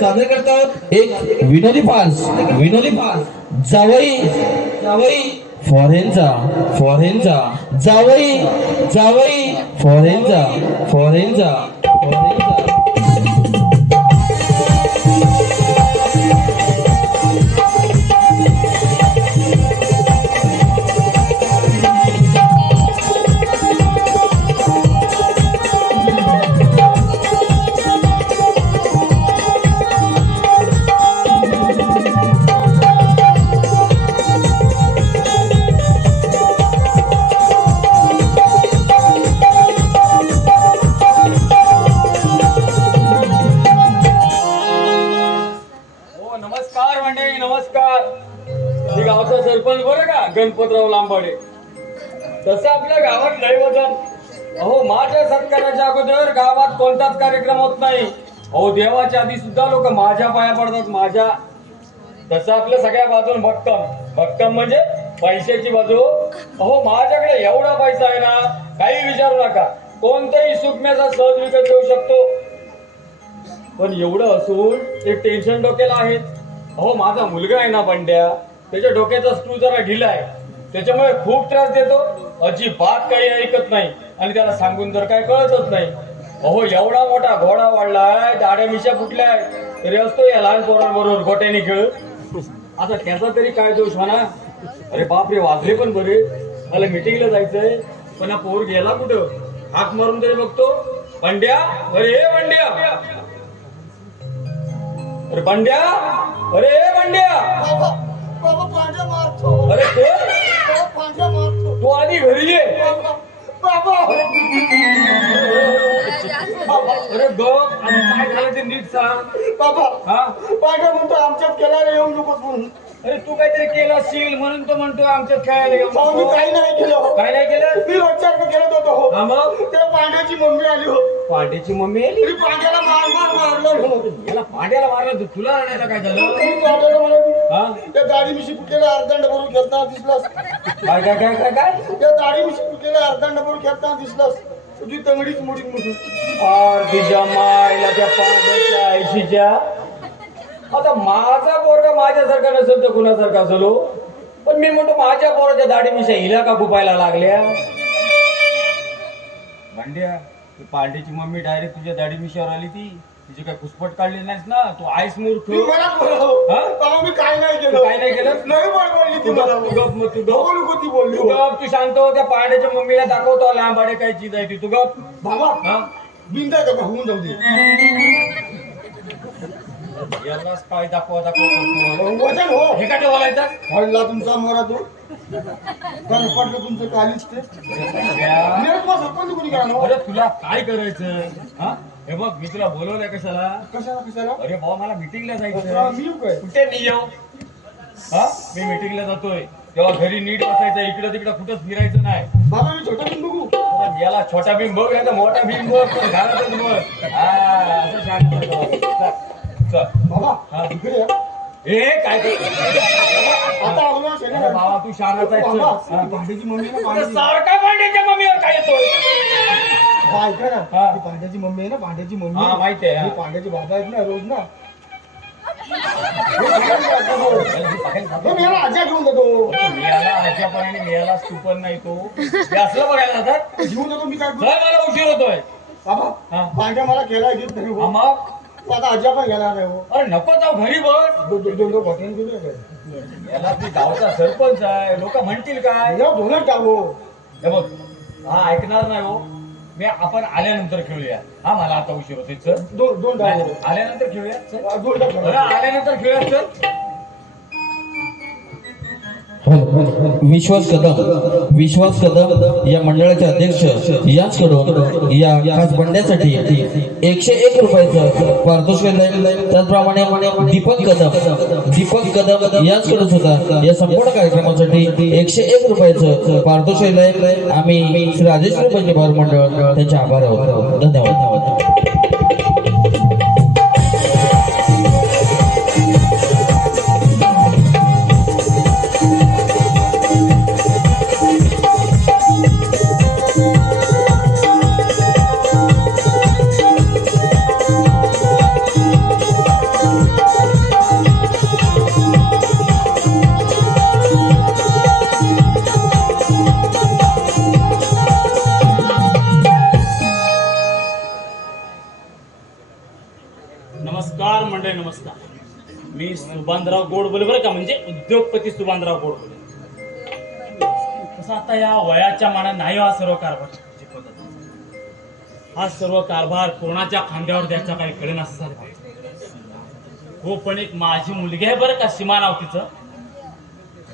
सादर करतात एक विनोदी फार्स जावई जावई फॉरेनचा जावई फॉरेनचा सरपंच बरं का गणपतराव लांबाडे. तसं आपल्या गावात दैवतन. अहो माझ्या सत्काराच्या अगोदर गावात कोणताच कार्यक्रम होत नाही. अहो देवाच्या आधी सुद्धा लोक माझ्या पाया पडतात माझ्या. तसं आपल्या सगळ्या बाजून भक्कम म्हणजे पैशाची बाजू. अहो माझ्याकडे एवढा पैसा आहे ना काही विचारू नका. कोणत्याही सुकम्याचा सहज विकत घेऊ शकतो. पण एवढं असून एक टेन्शन डोक्याला आहे. अहो माझा मुलगा आहे ना बंड्या, त्याच्या डोक्याचा स्क्रू जरा ढिला आहे. त्याच्यामुळे खूप त्रास देतो. अजिबात काही ऐकत नाही आणि त्याला सांगून जर काय कळतच नाही. अहो एवढा मोठा घोडा वाढलाय, दाढ्या मिशा फुटल्याय, तरी असतो या लहान पोरांबरोबर गोट्याने खेळ. आता त्याचा तरी काय दोष म्हणा. अरे बापरे वाजले पण बरे. मला मिटिंगला जायचंय पण हा पोर गेला कुठं. हाक मारून तरी बघतो. बंड्या, अरे बंड्या, अरे बंड्या, अरे बंड्या. बाबा पांढरा मारतो. अरे पांढरा मारतो. तू आधी घरी ये. बाबा अरे गप, आणि काय झालं ते नीट सांग. बाबा हा पांढरा म्हणतो आमच्यात केला येऊ नकोस म्हणून. अरे तू काहीतरी केलं असशील म्हणून तो म्हणतो आमच्यात खेळायला येऊ अहो, मी नको. काही नाही केलं हो. काय नाही केलं. मी रोजसारखं करत होतो हो. हा मग त्या पांढऱ्याची मम्मी आली हो. पांड्याची मम्मी आली. मी पांढऱ्याला मारलं हो. याला पांड्याला मारलं तुला रडायला काय झालं. तरी पांढऱ्याला म्हणाली हा त्या दाढी मिशी कुठलेला अर्धंड भरून खेळताना दिसलास. काय काय काय काय काय त्या दाढी मिशी कुठलेला अर्धंड भरून खेळताना दिसलास. तुझी तंगडीच मोडीत मोठी. तिच्या मायला त्या पांड्याच्या आयशीच्या. आता माझा पोरगा माझ्यासारखा नसेल तर कुणासारखा असलो. पण मी म्हणतो माझ्या पोराच्या दाढी मिशा हिला का खुपायला लागल्या. भांड्या ती पांड्याची मम्मी डायरेक्ट तुझ्या दाढी मिशावर आली. तिची काय घुसपट काढली नाहीस ना. तू आईस मूर्ख. मी मला बोलव. मी काय नाही केलं. काय नाही केलं. नाही बोलली ती मला. तू गप मग तू गप. नको ती बोलली तू गप. तू शांत हो. त्या पांड्याच्या मम्मीला दाखवतो लांबाडे काय चीज आहे ती. तू गप. बाबा हा बिंदा का होऊन जाऊ दे. यालाच काय दाखवा करतो. वजन हो हे काय बोलायचं. हडला तुमचा मोरा तो पडलं तुमचं कालीच ते सरपंच कोणी करा अरे तुला काय करायचं. हा हे बघ मी तुला बोलवलंय कशाला. कशाला अरे भाऊ मला मिटिंगला जायचं. मी येऊ काय कुठे मी येऊ. हा मी मिटिंगला जातोय तेव्हा घरी नीट बसायचं. इकडं तिकडं कुठंच फिरायचं नाही. बाबा मी छोटा बिन बघू. अरे याला छोटा भीम बघ नाही तर मोठा भीम बघ. पण घरातच बघ. हा असं शांत चल. बाबा हा. इकडे या. ए काय आता अगोदर अरे शेणार बाबा तू शांत आहे. बाबा हा. भांड्याची मम्मी आहे ना अरे भांड्याची. सारखा पांड्याच्या मम्मीवर काय येतोय. हा ऐका ना हा. ती पांड्याची मम्मी आहे ना भांड्याची मम्मी. हा माहिती आहे. मी पांड्याचे बाबा आहेत ना रोज ना. मी याला आज्या घेऊन देतो. मिळाला आजच्यापर्यंत मिळाला सुपर नाही तो. हे असलं बघायला जातात. घेऊन देतो मी काय करू? चल मला उशीर होतोय. बाबा हा. पांड्या मला केला घेत नाही हो. मग आता आज्या पण घेणार नाही हो. अरे नको जाऊ घरी बस. दोन घोट्याने गेले काय याला ती गावचा सरपंच आहे. लोक म्हणतील काय. या दोनच टाको. हे बघ हा ऐकणार नाही हो. मी आपण आल्यानंतर खेळूया. हा मला आता उशीर होतोय. चल दोन नाही, टाको. आल्यानंतर खेळूया. चल दोन टाको. अरे आल्यानंतर खेळूया. चल विश्वास कदम या मंडळाचे अध्यक्ष याचकडून या खास बंड्यासाठी 101 रुपयाचं पारितोषिक. त्याचप्रमाणे दीपक कदम याचकडून सुद्धा या संपूर्ण कार्यक्रमासाठी 101 रुपयाचं पारितोषिक. आम्ही श्री राजेश्वरी पंचभार मंडळ त्यांचे आभार आहोत. धन्यवाद. मी सुभानराव गोडबोले बरं का, म्हणजे उद्योगपती सुभानराव गोडबोले. तसं आता या वयाच्या मानाने नाही हा सर्व कारभार झेपत आता. हा सर्व कारभार कोणाच्या खांद्यावर द्यायचा काही कळेन असं झालं पाहिजे. हो, पण एक माझी मुलगी आहे बरं का, सीमा नाव तिचं.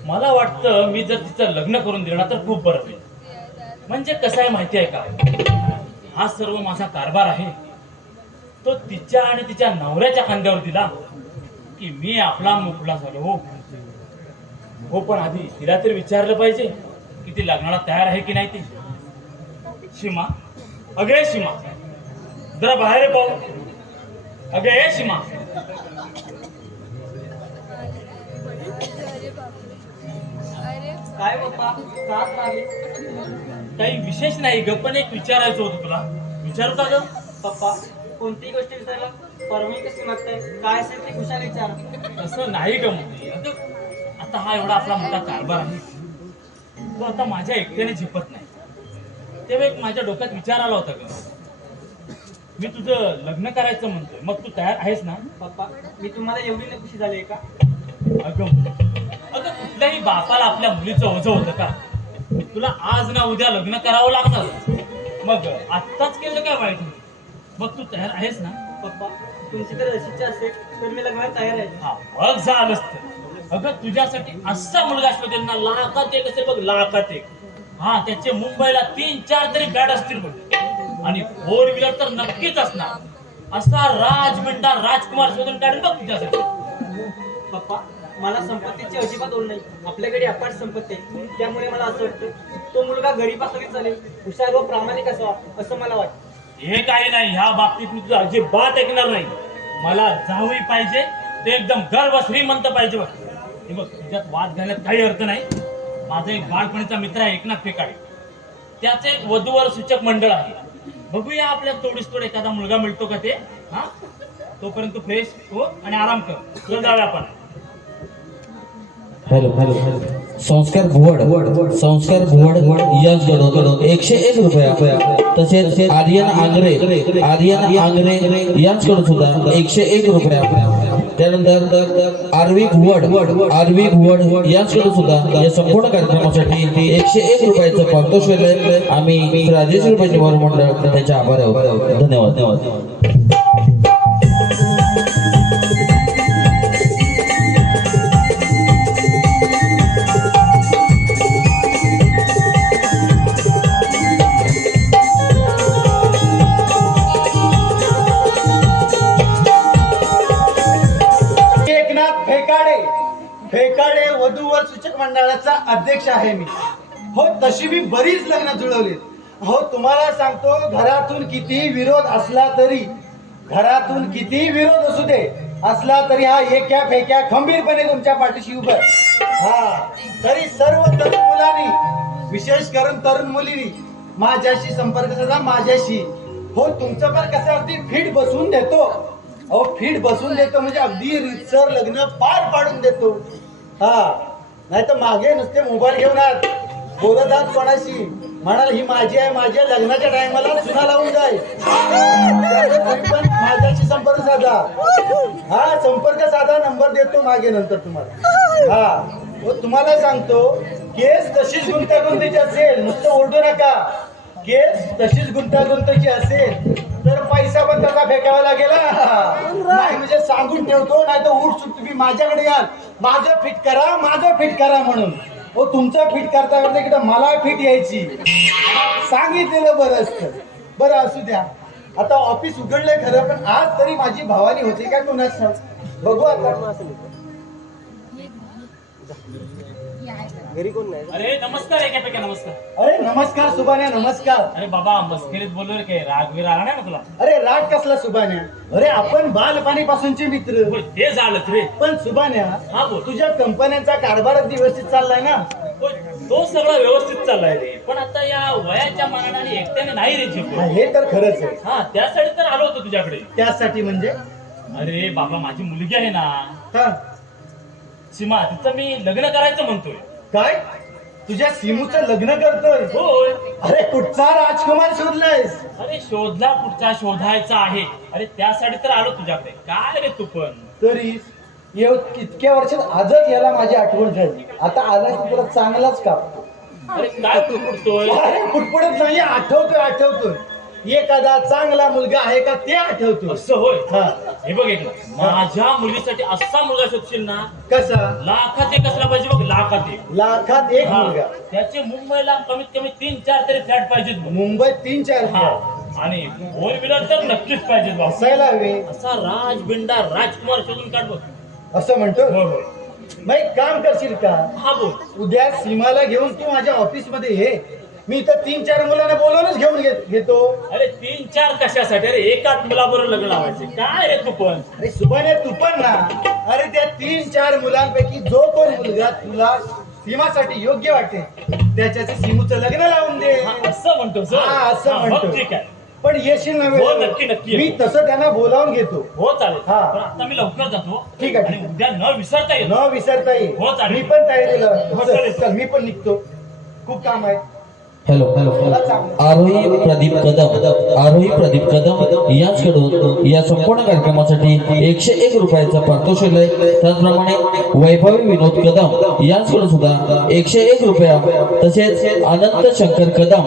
मला वाटतं मी जर तिचं लग्न करून दिलं ना तर खूप बरं होईल. म्हणजे कसं आहे माहिती आहे का, हा सर्व माझा कारभार आहे तो तिच्या आणि तिच्या नवऱ्याच्या खांद्यावर दिला की मी आपला मोकळा झालो. हो, पण आधी तिला तरी विचारलं पाहिजे की ती लग्नाला तयार आहे की नाही ती. सीमा, अगे सीमा, जरा बाहेर ये पाहू. अगे ये सीमा. काय बाप्पा का राहिले? काही विशेष नाही ग, पण एक विचारायचं होतं तुला. विचारू का ग? पप्पा कोणती गोष्ट विचारला परवानगी कशी मागताय? काय असेल ते खुशाल विचारा. तसं नाही ग मुली. आता हा एवढा आपला मोठा कारभार आहे, तो आता माझ्या एकट्याने झेपत नाही. तेव्हा एक माझ्या डोक्यात विचार आला होता ग, मी तुझं लग्न करायचं म्हणतोय, मग तू तयार आहेस ना? पप्पा मी तुम्हाला एवढी नाही खुशी झाली का? अगं कुठल्याही बापाला आपल्या मुलीचं ओझं होतं का? तुला आज ना उद्या लग्न करावं लागणार. मग आत्ताच केलं काय वाईट? मग तू तयार आहेस ना? पप्पा तुमची तर अशी इच्छा असेल तर मी लग्नाला तयार आहे. हा, बघ झालंच तर. अगं तुझ्यासाठी असा मुलगा शोधेल ना, लाखात एक असेल बघ, लाखात एक. हा, त्याचे मुंबईला 3-4 तरी फ्लॅट असतील बघ, आणि 4 व्हीलर तर नक्कीच असणार. असा राजमिंडा राजकुमार शोधून काढेल बघ तुझ्यासाठी. पप्पा मला संपत्तीची अजिबात ओढ नाही. आपल्याकडे अपाट संपत्ती आहे, त्यामुळे मला असं वाटतं तो मुलगा गरीबाकडे चालेल, हुशार व प्रामाणिक असावा असं मला वाटतं. हे काही नाही, ह्या बाबतीत मी तुझं अजिबात ऐकणार नाही. मला जावई पाहिजे ते एकदम गर्व श्रीमंत पाहिजे बघ. हे बघ, तुझ्यात वाद घालण्यात काही अर्थ नाही. माझा एक बाळपणीचा मित्र आहे एकनाथ फेकाडे, त्याचं एक वधूवर सूचक मंडळ आहे. बघूया आपल्या तोडीस तोड एखादा मुलगा मिळतो का ते. हा, तोपर्यंत फ्रेश हो आणि आराम कर. चल जाऊया आपण. हॅलो संस्कार भुवड यांच्याकडून 101 रुपया, तसेच आर्यन आंग्रे यांच्याकडून सुद्धा 101 रुपया. त्यानंतर आरवी भुवड यांच्याकडून सुद्धा या संपूर्ण कार्यक्रमासाठी 101 रुपयाचं पारितोषिक आम्ही राजेश्वर रुपयाचे मंडळ त्याच्या आभार आहोत. धन्यवाद. एकनाथ फेकाडे वधूवर सूचक मंडळाचा अध्यक्ष आहे मी. हो, तशी मी बरीच लग्न जुळवलीत. हो, तुम्हाला सांगतो, घरातून कितीही विरोध असला तरी असला तरी हा एका फेक्या खंबीरपणे तुमच्या पाठीशी उभं. हा, तरी सर्व तरुण मुलांनी, विशेष करून तरुण मुलींनी माझ्याशी संपर्क साधा. माझ्याशी हो, तुमचं पण कसं अगदी फिट बसवून देतो. अहो, फिट बसून देतो म्हणजे अगदी रीतसर लग्न पार पाडून देतो. हा, नाही तर मागे नुसते मोबाईल घेऊन बोलत आहात कोणाशी, म्हणाल ही माझी आहे, माझ्या लग्नाच्या टायमाला चुना लावून जाईल. पण माझ्याशी संपर्क साधा. हा, संपर्क साधा, नंबर देतो मागे नंतर तुम्हाला. हा, तुम्हाला सांगतो, केस तशीच गुंतागुंतीची असेल, नुसतं ओरडू नका. केस तशीच गुंतागुंतीची असेल तर पैसा पण त्याचा फेकावा लागेल. नाही म्हणजे सांगून ठेवतो, नाही तर उठ सुट तुम्ही माझ्याकडे याल, माझं फिट करा म्हणून. हो, तुमचं फिट करता करता इकडे मला फिट यायची. सांगितलेलं बरं असतं. बरं, असू द्या. आता ऑफिस उघडलंय खरं, पण आज तरी माझी भवानी होती का कोणाच बघू आता. घरी कोण नाही? अरे नमस्कार एकापेक्षा नमस्कार. अरे नमस्कार सुभान्या, नमस्कार. अरे बाबा, मस्करीत बोललो रे, काय रागवीर आला नाही ना तुला? अरे राग कसला सुभान्या? अरे आपण बालपणीपासूनचे मित्र. होय, ते झालंच रे. पण सुभान्या, हा बोल. तुझ्या कंपन्यांचा कारभार अगदी व्यवस्थित चाललाय ना? होय, तो सगळा व्यवस्थित चाललाय रे, पण आता या वयाच्या मानाने एकट्याने नाही रे झेपलो. हे तर खरंच आहे. हा, त्यासाठी तर आलो होतो तुझ्याकडे. त्यासाठी म्हणजे? अरे बाबा, माझी मुलगी आहे ना हा, सीमा, तिचं मी लग्न करायचं म्हणतोय. काय? तुझ्या सिमूचं लग्न करतोय? होय. अरे कुठचा राजकुमार शोधलायस? अरे शोधला कुठचा, शोधायचा आहे. अरे त्यासाठी तर आलो तुझ्याकडे. काय रे तू पण? तरी इतक्या वर्षात आजच याला माझी आठवण झाली. आता आला की तुला चांगलाच कापतो. अरे काय कुडकुडतोय? अरे कुटपुडत नाही, आठवतोय. एखादा चांगला मुलगा आहे का ते आठवतो. असं होय? हा. हे बघ एक माझ्या मुलीसाठी असा मुलगा शोधशील ना, कसा? लाखात एक असला पाहिजे बघ, लाखात एक. लाखात एक हा. मुलगा. त्याचे मुंबईला कमीत कमी 3-4 तरी फ्लॅट पाहिजेत बघ. मुंबईत 3-4 हा. आणि फोर व्हीलर तर नक्कीच पाहिजेत बघ. असायला हवे असा राजबिंडा राजकुमार शोधून काढ बघ. असं म्हणतो. होय होय. मग एक काम करशील का? हा बोल. उद्या सीमाला घेऊन तू माझ्या ऑफिस मध्ये ये. मी तर 3-4 मुलांना बोलवूनच घेऊन घेतो. अरे 3-4 कशासाठी? अरे एकाच मुलाबरोबर लग्न लावायचे. काय रे तू पण? अरे सुभाने तू पण ना. अरे त्या 3-4 मुलांपैकी जो कोण मुलगा तुला सीमासाठी योग्य वाटेल त्याच्याचे सीमूचं लग्न लावून दे. हा, असं म्हणतोस होय? हा, असं हा, म्हणतो. मग ठीक आहे. पण येशील ना हो, वेळेवर? नक्की, नक्की. मी तसं त्यांना बोलावून घेतो. हो चालेल. हा. पण आता मी लवकर जातो. ठीक आहे, आणि ठीक आहे. उद्या न विसरता येईल. न विसरता येईल. हो, चालेल. मी पण तयारीला हो, चालेल. चल मी पण निघतो. खूप काम आहे. हॅलो आरोही प्रदीप कदम यांच्याकडून या संपूर्ण कार्यक्रमासाठी 101 रुपयाचं पारितोषिक आहे. त्याचप्रमाणे वैभवी विनोद कदम यांच्याकडून सुद्धा 101 रुपया, तसेच अनंत शंकर कदम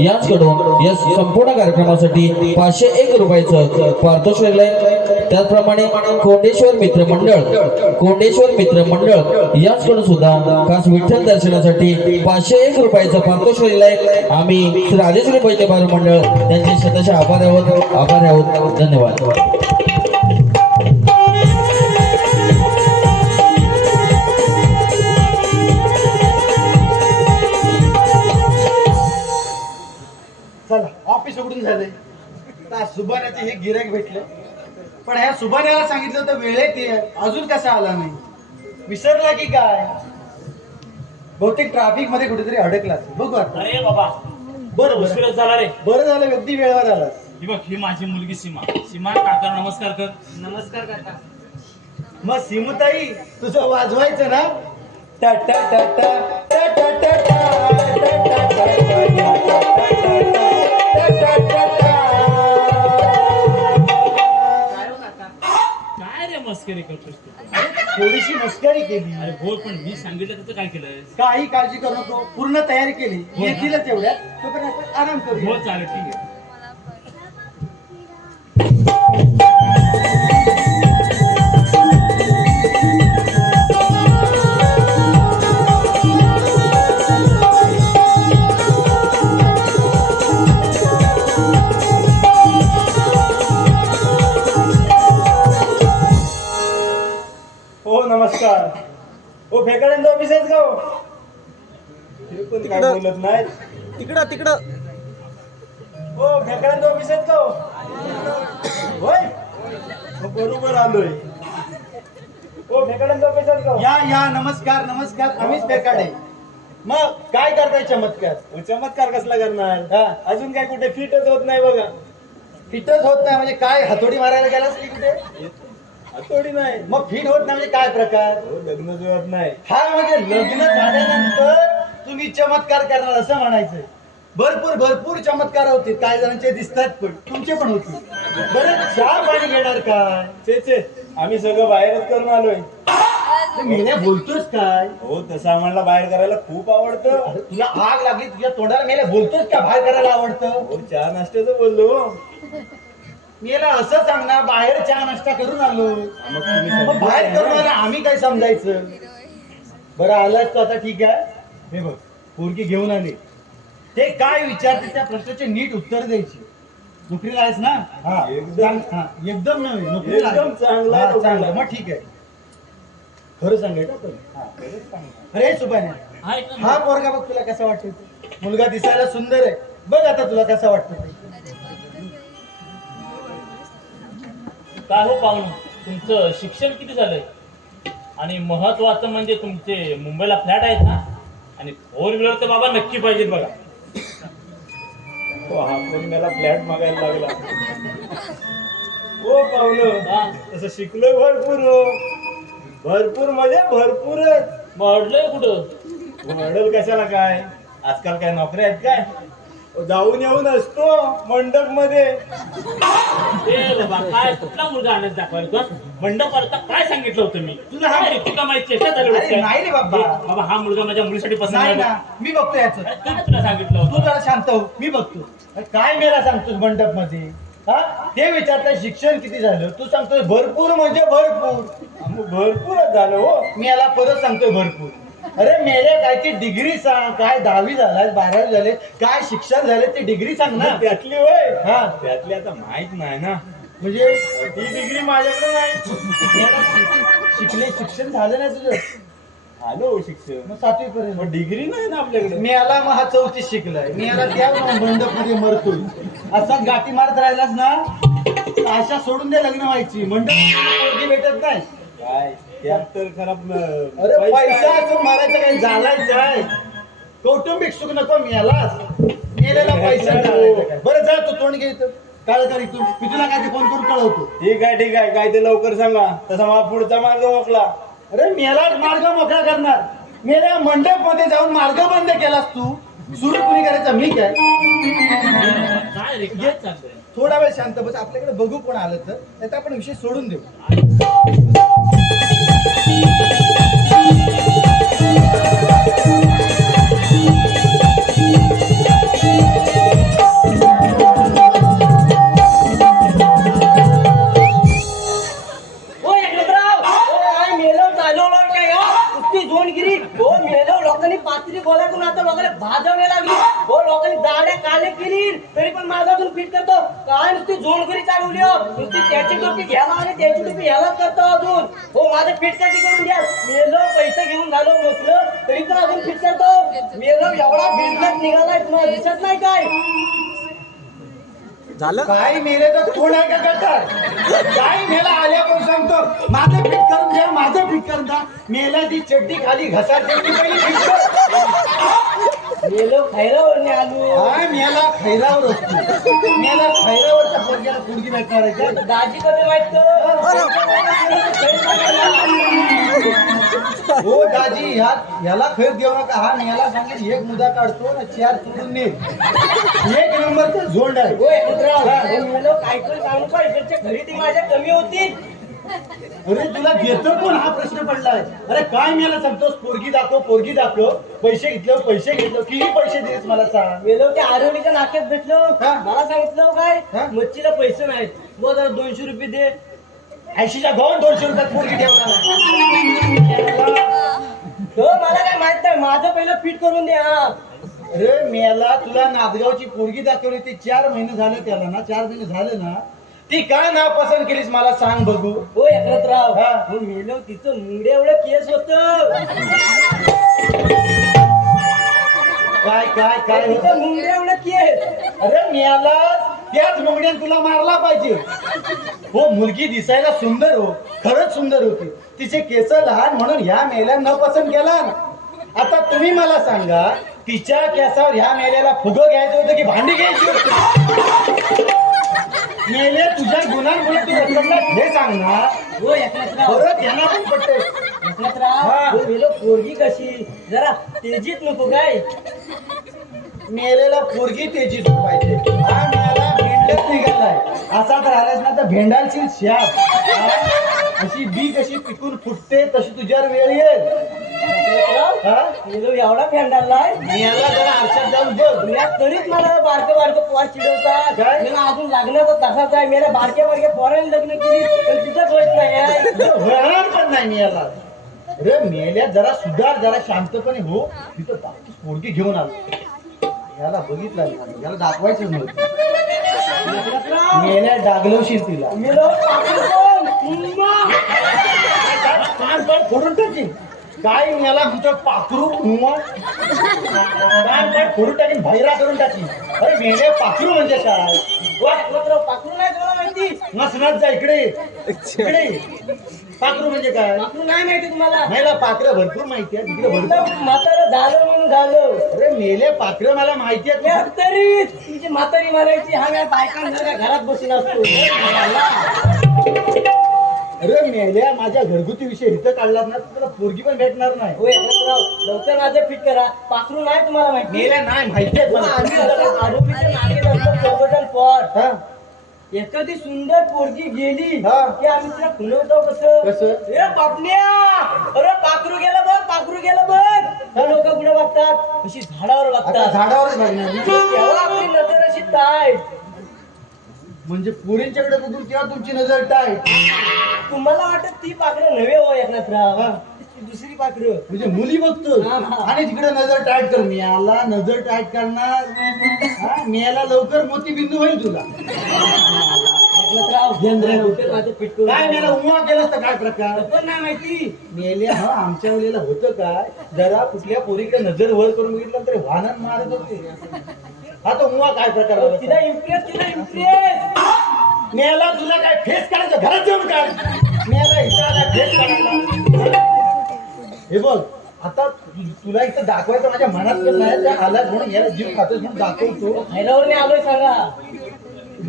यांच्याकडून या संपूर्ण कार्यक्रमासाठी 501 रुपयाचं पारितोषिक आहे. त्याचप्रमाणे कोंडेश्वर मित्र मंडळ यांच्याकडून सुद्धा खास विठ्ठल दर्शनासाठी 501 रुपयाचा पारितोषिक आहे. आम्ही श्री राजेश्वरी पैसे बार मंडळ त्यांचे शतशः आभारी आहोत. धन्यवाद. चला ऑफिस उघडून झाले. आता सुभाण्याचे हे गिरायक भेटले. पण ह्या सुभाण्याला सांगितलं तर वेळेत ये, अजून कसा आला नाही? विसरला की काय? बहुतेक ट्रॅफिक मध्ये कुठेतरी अडकला असेल. बघू आता. अरे बाबा, बरं उशीरच झाला रे. बरं झालं अगदी वेळेवर आलास. ही बघ, ही माझी मुलगी सीमा काका नमस्कार कर. नमस्कार काका. मग सिमुताई तुझं वाजवायचं ना? टा टा टा टा टा टा टा टा काय रे मस्करी करतोस तू? थोडीशी मस्करी केली. अरे बोल, पण मी सांगितलं त्याचं काय केलंय? काही काळजी करू नको, पूर्ण तयारी केली. हो ना? येतीलच एवढ्यात. तोपर्यंत आपण आराम हो करू. चालेल, ठीक आहे. हो नमस्कार. हो फेकाड्यांचा ऑफिस आहेच का? हे पण काय बोलत नाही. तिकडं हो फेकाड्यांचा ऑफिस आहेत का? होय मग बरोबर आलोय. हो फेकाड्यांचा ऑफिस आहेत का? या नमस्कार. आम्हीच फेकाडे. मग काय करताय चमत्कार? चमत्कार कसला करणार? अजून काय कुठे फिटच होत नाही बघा. फिटच होत नाही म्हणजे काय? हातोडी मारायला गेलास की कुठे? हातोडी नाही. मग फिट होत नाही म्हणजे काय प्रकार? लग्न जुळत नाही. हा म्हणजे लग्न झाल्यानंतर तुम्ही चमत्कार करणार असं म्हणायचंय. भरपूर चमत्कार होते. काही जणांचे दिसतात पण तुमचे पण होते. बरं चहा पाणी घेणार काय? चे आम्ही सगळं बाहेरच करून आलोय. मेल्या बोलतोस काय? हो तसं आम्हाला बाहेर करायला खूप आवडतं. तुला आग लागली तुझ्या तोंडाला, मेल्या बोलतोस का बाहेर करायला आवडतं? हो चहा नाश्त्याचं बोललो. मेला असं सांग ना, बाहेर चहा नाश्ता करून आलो. मग बाहेर करून आलो आम्ही काय समजायचं? बरं आलास तू आता, ठीक आहे. हे बघ पोरगी घेऊन आली. ते काय विचारते त्या प्रश्नाचे नीट उत्तर द्यायची. नोकरीला आहेस ना? हा एकदम नव्हे, नोकरीला आहे. चांगलं. मग ठीक आहे. खरं सांगायचं पण. अरे सुभाने, हा पोरगा बघ तुला कसा वाटतो? मुलगा दिसायला सुंदर आहे. बघ आता तुला कसा वाटतो? काय हो पाहुणं, तुमचं शिक्षण किती झालंय? आणि महत्वाचं म्हणजे तुमचे मुंबईला फ्लॅट आहेत ना? आणि 4 व्हीलर तर बाबा नक्की पाहिजेत बघा. हा पण मला फ्लॅट मागायला लागला. हो पाहुणं, तसं शिकलोय भरपूर म्हणजे भरपूरच. मॉडलंय कुठं? मॉडेल कशाला काय? आजकाल काय नोकऱ्या आहेत काय? जाऊन येऊन असतो मंडप मध्ये. ए बाबा काय कुठला मुलगा आणत दाखवायला तुला मंडप आता काय सांगितलं होतं मी तुला हा- काय रे, तुला माहिती चेष्टा झाली अरे वाटतं? नाही रे बाबा. ए, बाबा हा मुलगा माझ्या मुलीसाठी पसंत नाही आहे ना, मी बघतो याच. काय तुला सांगितलं तू होतं जरा शांत हो, मी बघतो. अरे काय मेला सांगतोस मंडप मध्ये? हा ते विचारता शिक्षण किती झालं, तू सांगतोय भरपूर म्हणजे भरपूर. भरपूरच झालं हो. मी याला परत सांगतोय भरपूर. अरे मेल्या काय ती डिग्री सांग, काय 10वी झालाय 12वी झाले, काय शिक्षण झाले ते डिग्री सांग ना. त्यातली होय. हा त्यातली आता माहित नाही ना. म्हणजे ही डिग्री माझ्याकडे नाही. याला शिकले शिक्षण झालं नाही तुझं? आलो हो शिक्षण. मग 7वी पर्यंत. पण डिग्री नाही ना आपल्याकडे. मी याला मग हा 4थी शिकलाय. मी याला त्या मंडप मध्ये मरतोय. असाच गाठी मारत राहिलास ना तर आशा सोडून दे लग्न व्हायची. मंडप भेटत नाही. काय त्यात तर खराब. अरे पैसा असून मारायचं काही झालायचं आहे. कौटुंबिक सुख नको मिळालास. मेलेला पैसा झालायचं काय. बरं जा तू तोंड घे इथं. काय कर इथून. मी तुला काय ते फोन करून कळवतो. ठीक आहे ठीक आहे. काय ते लवकर सांगा. तसा मला पुढचा मार्ग ओळखला. अरे मेला मार्ग मोकळा करणार. मेल्या मंडप मध्ये जाऊन मार्ग बंद केलास तू. सुरू कुणी करायचा मी काय. काय रे काय चाललंय थोडा वेळ शांत बस. आपल्याकडे बघू कोण आलं तर नाही तर आपण विषय सोडून देऊ. ओ एकनाथराव, ओ आय मेलो चालवलं काय हा? नुसती जोडगिरी. हो मेलो लोकांनी पात्री बोलायतून आता लोकांना भाजवणे लागली. हो लोकांनी दाड्या काले केली तरी पण माझा अजून फिट करतो. काय नुसती जोडगिरी चालवली हो. नुसती त्याची टोपी घ्यायला आणि त्याची टोपी ह्यालाच करतो अजून. हो माझं फिट कधी करून द्या. मेलो पैसे घेऊन झालो नसलं तरी पण अजून फिट करतो. मेलो एवढा बिझनेस निघालाय तुम्हाला दिसत नाही काय? काय मेले तर कोण आहे का गटार. काय मेला आल्यापासून सांगतो माझं फिट करून द्या, माझं फिट करून द्या. मेला ती चड्डी खाली घसायची पहिली फिट कर. मेलो खैरावरने आलो. काय मेला खैरावर असतो. मेला खैरावरच्या पोरग्याला पोरगी भेटणार आहे का? दाजी कधी वाटत हो दाजी ह्याला खैर देऊ नका. हा मेला सांगेल एक मुदा काढतो ना 4 तोडून ने. एक नंबरचा झोंड आहे. काय पण सांगू का इकडच्या खरेदी माझ्या कमी होती. अरे तुला घेतो कोण हा प्रश्न पडलाय. अरे काय मेला सांगतोस पोरगी दाखव पोरगी दाखव. पैसे घेतले किती पैसे दिलेस मला सांग. गेलो त्या आरवलीच्या नाक्यात भेटलो. हा? मला सांगितलं काय हा? मच्छीला पैसे नाहीत. मग जरा 200 रुपये दे. 80च्या दोन 200 रुपयात पोरगी ठेवला. हो मला काय माहित नाही. माझं पहिलं फिट करून दे. हा अरे मेला तुला नांदगावची पोरगी दाखवली. ते 4 महिने झाले त्याला ना. 4 महिने झाले ना. ती काय नापसंत केलीस मला सांग बघू. हो एकनाथराव, हा? हो मेलो तिचं मुंडे एवढं केस होत. काय काय काय तिचं होतं? मुंडे एवढं केस. अरे मेला त्याच मुंगड्यान तुला मारला पाहिजे. हो मुलगी दिसायला सुंदर हो. खरंच सुंदर होती. तिचे केस लहान म्हणून ह्या मेल्या न पसंत केला. आता तुम्ही मला सांगा तिच्या केसावर ह्या मेल्याला फुगं घ्यायचं होतं की भांडी घ्यायची होती. मेले तुझ्या गुणांमुळे तू रखडला हे सांगणार. हो एकनाथराव, परत यांना पण पटते. एकनाथराव, हा. हो मेलो पोरगी कशी जरा तेजीत नको काय. मेलेला पोरगी त्याची पाहिजे. हा मेला भेंडच निघालाय. असाच राहिलास ना तर भेंडालशील शाप. अशी बी कशी पिकून फुटते तशी तुझ्यावर वेळ येईल. हा? मेलो एवढा फेंडालाय. मेला जरा आरशात जाऊन बघ. या तरीच मला बारकं बारकं पोर चिडवतात. काय? मला अजून लागण्याचा तसाच आहे. मला बारक्या बारक्या पोरांनी लग्न केली पण तिथंच होत नाही आहे. वळणार पण नाही मेला. अरे मेल्या जरा सुधार जरा शांतपणे हो. तिथं बाकी पोरगी घेऊन आलो. याला बघितलं नाही. याला दाखवायचं नव्हतं. मेल्या डागलवशील तिला. मेलो पाकीट कोण? उम्मा. कान पण फोडून टाकीन. काय याला तुझं पाखरू कान पण फोडून टाकीन. भैरा करून टाकीन. अरे मेल्या पाखरू म्हणजे काय. पाखरू नाही तुम्हाला माहिती? नसणार जा इकडे इकडे. पाखरू म्हणजे काय. पाखरू नाही माहिती तुम्हाला? मेला पाखरं भरपूर माहिती आहे. तिकडे भरपूर. म्हातारं झालं म्हणून झालं. अरे मेले पाखरं मला माहिती या आहे. तरी तुमची म्हातारी मारायची. हा मी बायकांसारख्या घरात बसून असतो. अरे मेल्या माझ्या घरगुती विषय इथं काढला ना तर तुला पोरगी पण भेटणार नाही. हो एकनाथराव लवकर माझं फिट करा. पाखरू नाही तुम्हाला माहिती मेल्या नाही माहितीये हो, मला. आम्ही आरोपीच्या मागे नंतर चौघजण पॉट हा? एखादी सुंदर पोरगी गेली हा. की आम्ही तिला खुलवतो कसं कसं? ए बापण्या अरे पाखरू गेलं बघ पाखरू गेलं बघ. लोक पुढे बघतात अशी झाडावर आता बघतात. झाडावरच बघणार ना. तेव्हा आपली नजर अशी ताय. म्हणजे पोरींच्याकडे बघून तेव्हा तुमची नजर टाय. तुम्हाला वाटत ती पाखरं नव्हे हो एकनाथराव. हा. ती दुसरी पाखरं. म्हणजे मुली बघतो हा, हा. आणि तिकडे नजर टाईट कर. मियाला नजर टाईट करणार. हा, मियाला लवकर मोतीबिंदू होईल तुला. एकनाथराव लवकर माझं फिट करून काय मेला उमा केलंस तर काय प्रकार. पण नाही माहिती. मेल्या हा आमच्या वेळेला होतं काय जरा कुठल्या पोरीकडे नजर वर करून बघितलं तरी वाहनात मारत होते. हा तो उमा काय प्रकार झाला? तिला इम्प्रेस केलं इम्प्रेस. मेला तुला काय फेस काढायचं घरात जाऊन काय मेला इथं आला फेस काढायला. हे बघ आता तुला इथं दाखवायचं माझ्या मनात पण नाही त्या आलाच म्हणून याला जीव खातोस म्हणून दाखवतो. खायलावर मी आलोय सांगा.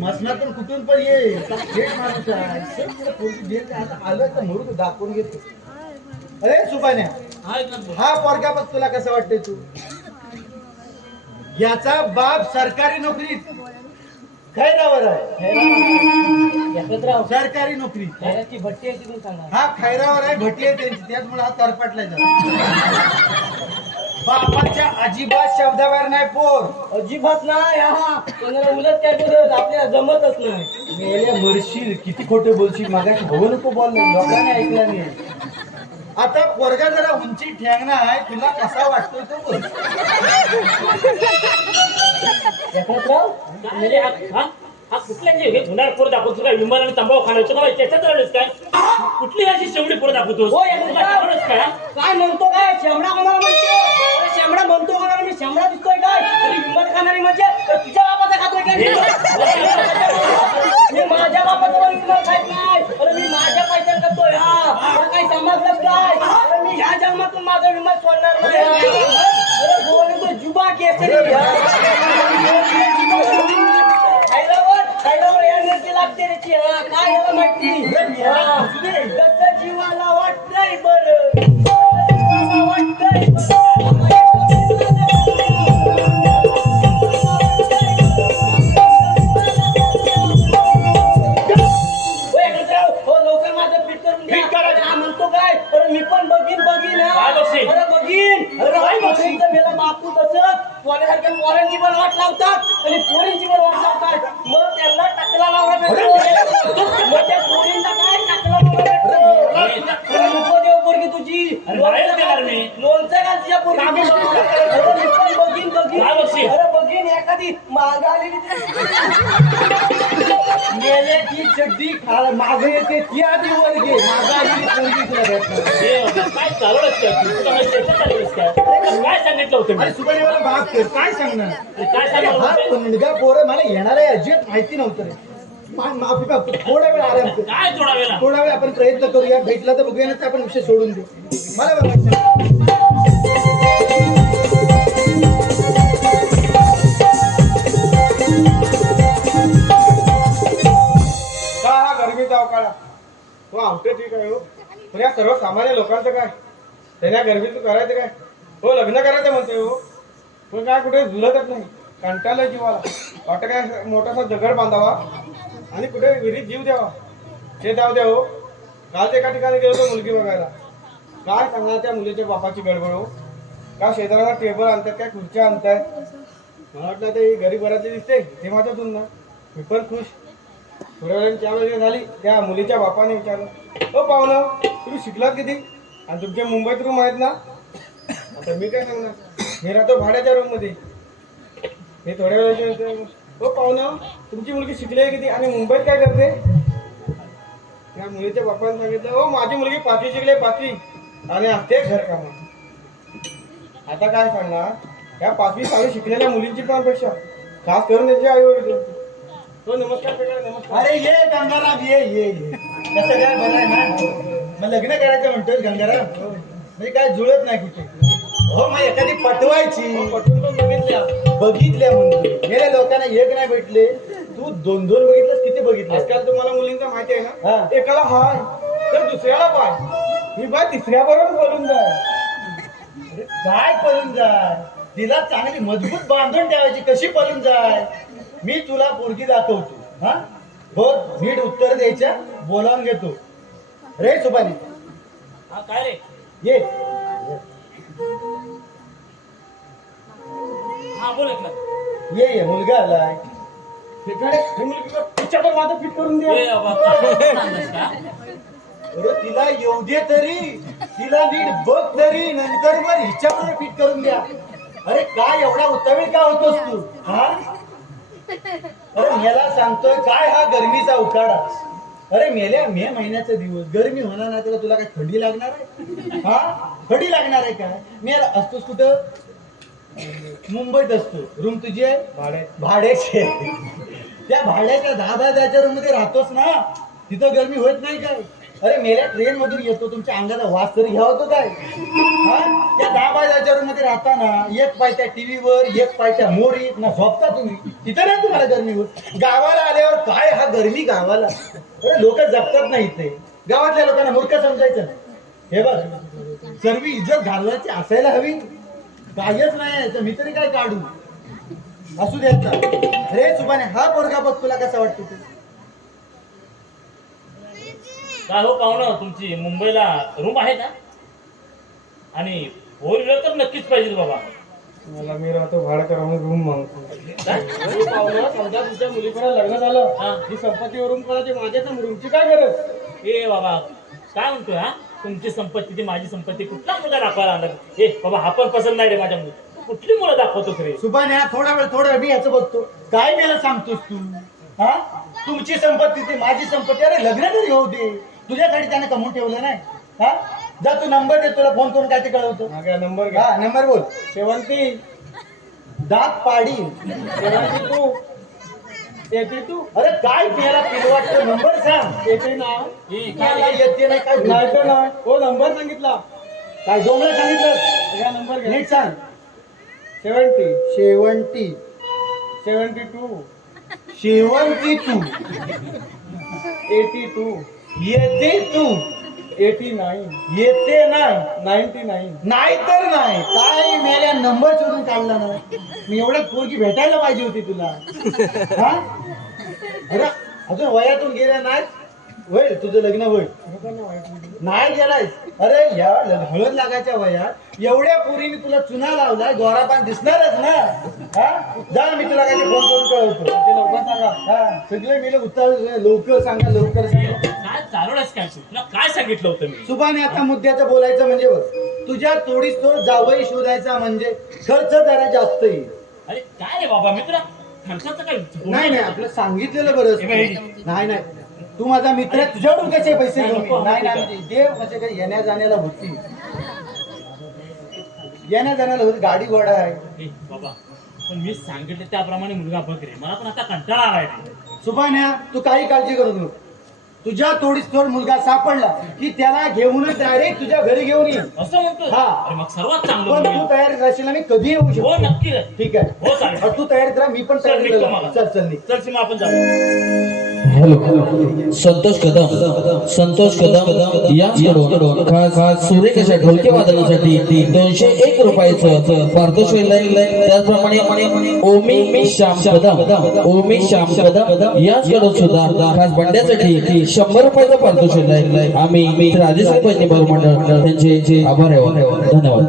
मसनातून कुठून पण ये थेट माणूस आहे. सगळं पोरगी जे काय आता आलं तर म्हणून दाखवून घेतो. अरे सुपान्या हा पोरगा बघ तुला कसं वाटतंय तू. याचा बाप सरकारी नोकरीत खैरावर आहे. एकनाथराव सरकारी नोकरी खैराची भट्टी आहे तिथून सांगा. हा खैरावर आहे भटली आहे त्यांची त्याचमुळे हा तरपटलाय जातो. बापाच्या अजिबात शब्दाबाहेर नाही पोर. अजिबात नाही हा. कोणाला उलट काय बोलत आपल्याला जमतच नाही. मेल्या मरशील किती खोटे बोलशील मागाशी हवं नको बोल लोकांनी ऐकलं नाही. आता पोरगा जरा उंची ठेंगणा आहे तुला कसा वाटतोय तो बोल. एकनाथराव म्हणजे हा कुठल्या जे हे गुन्हा पोरं दाखवतो काय विमानाने तंबाखू खाण्याचं काय त्याच्यात राहिलंच काय कुठली अशी शेवटी पोरं दाखवतोस हो तुला एकनाथराव कळलंच काय काय म्हणतो काय शेमडा कोणाला म्हणतो. अरे शेमडा म्हणतो कोणाला मी शेमडा दिसतोय काय. अरे विमान खाणारी म्हणजे तुझ्या बापाचा खातोय काय. मी माझ्या बापाचं पण विमान खात नाही. अरे मी माझ्या पैशात खातोय. हा काही समजलंच काय. अरे मी ह्या जन्मातून माझं विमान सोडणार नाही. अरे बोल तो जुबा केसरी. खायलावर या मिरची लागते रे ती. हा काय याला माहिती. हा. कसं जीवाला वाटतंय बरं. जीवाला वाटतंय हो लवकर माझं फिट करून द्या. हा म्हणतो काय. अरे मी पण बघीन हा. काय बघशील? अरे बघीन. अरे काय बघशील? पोरींचं मेला बापू तसंच पोरासारख्या पोरांची पण वाट लावतात आणि पोरींची पण वाट लावतात. मग त्यांना टकला लावला भेटतो. मग त्या पोरींना काय टकला लावला भेटतो. अरे नको देव पोरगी तुझी. बाहेर देणार मी. लोणचं घाल तुझ्या पोरगी. अरे मी पण बघीन काय बघशील? अरे बघीन एखादी माग आलेली मेल्याची चड्डी मागे येते ती आधी वर घे. मागं आलेली पोरगी तुला भेटणार. हे बघा, काय चालवलंच काय तू? तुला माहिती आहे का चालवलंस काय काय सांगितलं होतं मी अरे सुबेदार भाग कर काय सांगणार. काय सांगितलं हा होतं? मुलगा पोरं मला येणार आहे अजिबात माहिती नव्हतं रे. माफी का थोडा वेळ आराम कर. काय थोडा वेळा थोडा वेळ आपण प्रयत्न करूया. भेटला तर बघूया ना आपण विषय सोडून देऊ. मला बघायचं का हा गरमीचा अवकाळा हो आमचं ठीक आहे हो पण या सर्वसामान्य लोकांचं काय त्यांना गरमीचं करायचं काय हो लग्न करायचं म्हणतोय हो पण काय कुठे झुलतच नाही कंटाळलं जीवाला वाटतं काय मोठासा दगड बांधावा आणि कुठे विहिरीत जीव द्यावा हे जाऊ द्या हो काल एका ठिकाणी गेलो होतो मुलगी बघायला काय सांगणार त्या मुलीच्या बापाची गडबड हो का शेजाऱ्याला टेबल आणतात काय खुर्च्या आणताय मला वाटलं ते गरीब घरातली दिसते ते माझ्यातून ना मी पण खुश थोड्या वेळाने चहा वगैरे झाली त्या मुलीच्या बापाने विचारलं हो पाहुणं तुम्ही शिकलात किती आणि तुमच्या मुंबईत रूम आहेत ना आता मी काय सांगणार मी राहतो भाड्याच्या रूममध्ये मी थोड्या वेळाने हो पाहुणं तुमची मुलगी शिकली आहे किती आणि मुंबईत काय करते त्या मुलीच्या बापाने सांगितलं हो माझी मुलगी 5वी शिकली 5वी आणि असते घरकामात आता काय सांगणार या 5वी 6वी शिकलेल्या मुलींची पण अपेक्षा खास करून त्यांचे आई वडील हो नमस्कार बेटा नमस्कार अरे ये गंगाराम ये कसं काय बरं आहे ना. मग लग्न करायचं म्हणतोय गंगाराम म्हणजे काय जुळत नाही कुठे हो मग एखादी पटवायची पटून पण बघितल्या म्हणतो मेल्या लोकांना एक नाही भेटले तू 2-2 बघितलंस किती बघितलं आजकाल तुम्हाला मुलींचा माहिती आहे हा. ना एकाला हाय तर दुसऱ्याला पाय ही बाय तिसऱ्या बरोबर बोलून जाय. अरे काय पळून जाय, तिला चांगली मजबूत बांधून ठेवायची, कशी पळून जाय. मी तुला पोरगी दाखवतो, हा बघ नीट उत्तर द्यायच्या, बोलावून घेतो. रे सुपारी हा काय रे? ये. हा बोल ना. ये मुलगा आलाय. तिच्यावर माझं फिट करून द्या. ए बाबा, काय सांगतोस का? अरे तिला येऊ दे तरी, तिला नीट बघ तरी, नंतर मग हिच्याबरोबर फिट करून द्या. अरे काय एवढा उतावीळ का होतोस तू, हा? अरे मला सांगतोय काय हा गरमीचा उकाडा. अरे मेल्या मे महिन्याचा दिवस, गरमी होणार नाही तर तुला काय थंडी लागणार आहे, हा? थंडी लागणार आहे काय? मेला असतोस कुठं? मुंबईत असतो. रूम तुझी आहे? भाड्याची आहे. त्या भाड्याच्या 10 रूम मध्ये राहतोस ना, तिथं गरमी होत नाही काय? अरे मेल्या ट्रेन मधून येतो, तुमच्या अंगाचा वास तरी घ्या होतो काय, हा? त्या 10 रूम मध्ये राहताना एक पाय त्या टीव्हीवर, एक पाय त्या मोरीत ना झोपता तुम्ही, तिथं नाही तुम्हाला गरमी होत. गावाला आल्यावर काय हा गरमी गावाला. अरे लोक जगतात नाही इथे. गावातल्या लोकांना मूर्ख समजायचं नाही. हे बघ, सर्व इज्जत घालवायची असायला हवी. कायच नाही तर मी तरी काय काढू. असू द्यायचा. अरे सुभाने हा पोरगा बघ, तुला कसा वाटतो तू? काय हो पाहुणं, तुमची मुंबईला रूम आहे ना? आणि 4 व्हीलर तर नक्कीच पाहिजे बाबा. मला मी राहतो भाडं करा म्हणून रूम मागतो. काय? अरे पाहुणा, समजा तुमच्या मुलीकडे लग्न झालं, हा. ही संपत्तीवरून कोणाची माझ्या रूमची काय गरज? ए बाबा, काय म्हणतोय हा? तुमची संपत्ती ती माझी संपत्ती, कुठला मुलगा दाखवायला आणला? ए बाबा, हा पण पसंत नाही रे माझ्या मुली. कुठली मुलं दाखवतोस रे? सुभाने हा थोडा वेळ मी याचं बघतो. काय मला सांगतोस तू, हा? तुमची संपत्ती ती माझी संपत्ती. अरे लग्न तरी होऊ दे. तुझ्यासाठी त्याने कमवून ठेवलं नाही, हा? जा तू नंबर दे, तुला फोन करून काय ते कळवतो. माझा नंबर घ्या. हा नंबर बोल. 70 दात पाडी. 72 82 अरे काय त्याला पिलं वाटतं, नंबर सांग. येते ना? ए, काय काय येते नाही काय नाही तर नाही. हो नंबर सांगितला. काय डोंगरा सांगितलं, घ्या नंबर घ्या. नीट सांग. 70 शेवंती 72 शेवंती तू 82 येते तू 89 येते नाही 99 नाही तर नाही. काय मेल्या नंबर शोधून काढला ना. मी एवढ्यात पोरगी भेटायला पाहिजे होती तुला, हा? अरे अजून वयातून गेल्या नाही. होईल तुझं लग्न होईल. नाही गेलायस. अरे या हळद लागायच्या वयात एवढ्या पोरीने तुला चुना लावलाय, गोरापान दिसणारच ना, हा? जा मी तुला काय फोन करून कळवतो. ते लवकर सांगा. हा सगळे मिळून उत्तर लवकर सांगा, लवकर सांगा. काय चालवलंस काय तू? तुला काय सांगितलं होतं मी? सुभाने आता मुद्द्याचं बोलायचं म्हणजे बघ, तुझ्या तोडीस तोड जावई शोधायचा म्हणजे खर्च जरा जास्त येईल. अरे काय रे बाबा, मी तुला खर्चाचं काय नाही नाही आपलं सांगितलेलं बरं असतं. नाही नाही तू माझा मित्र आहे, तुझ्याकडून कसे पैसे घेऊन येईल? नाही नाही म्हणजे देव म्हणजे काही येण्या जाण्याला होती, येण्या जाण्याला होती. गाडी घोडा आहे. ए, बाबा, पण मी सांगितलं त्याप्रमाणे मुलगा बघ रे. मला पण आता कंटाळा आलाय रे. सुभान्या तू काही काळजी करू नको. तुझ्या तोडीस तोड मुलगा सापडला की त्याला घेऊनच डायरेक्ट तुझ्या घरी घेऊन येईल. असं म्हणतो? हा. अरे मग सर्वात चांगलं पण होईल. तू तयारीत राहशील ना, मी कधी येऊ हो शकतो. नक्की रे. ठीक आहे. हो चालेल. अरे, तू तयारीत राहा, मी पण चल, तयारीत निघतो राहतो. मला. चल चल निघ. चल सीमा, आपण जाऊ. हॅलो, संतोष कदम यांच्याकडून खास सुरेखाच्या ढोलके वादनासाठी 201 रुपयाचं पारितोषिक आहे. त्याचप्रमाणे ओमी श्याम कदम यांच्याकडून सुद्धा खास बंड्यासाठी 100 रुपयाचं पारितोषिक आहे. आम्ही राजेश्री पैनी मंडळ त्यांचे आभार आहे. धन्यवाद.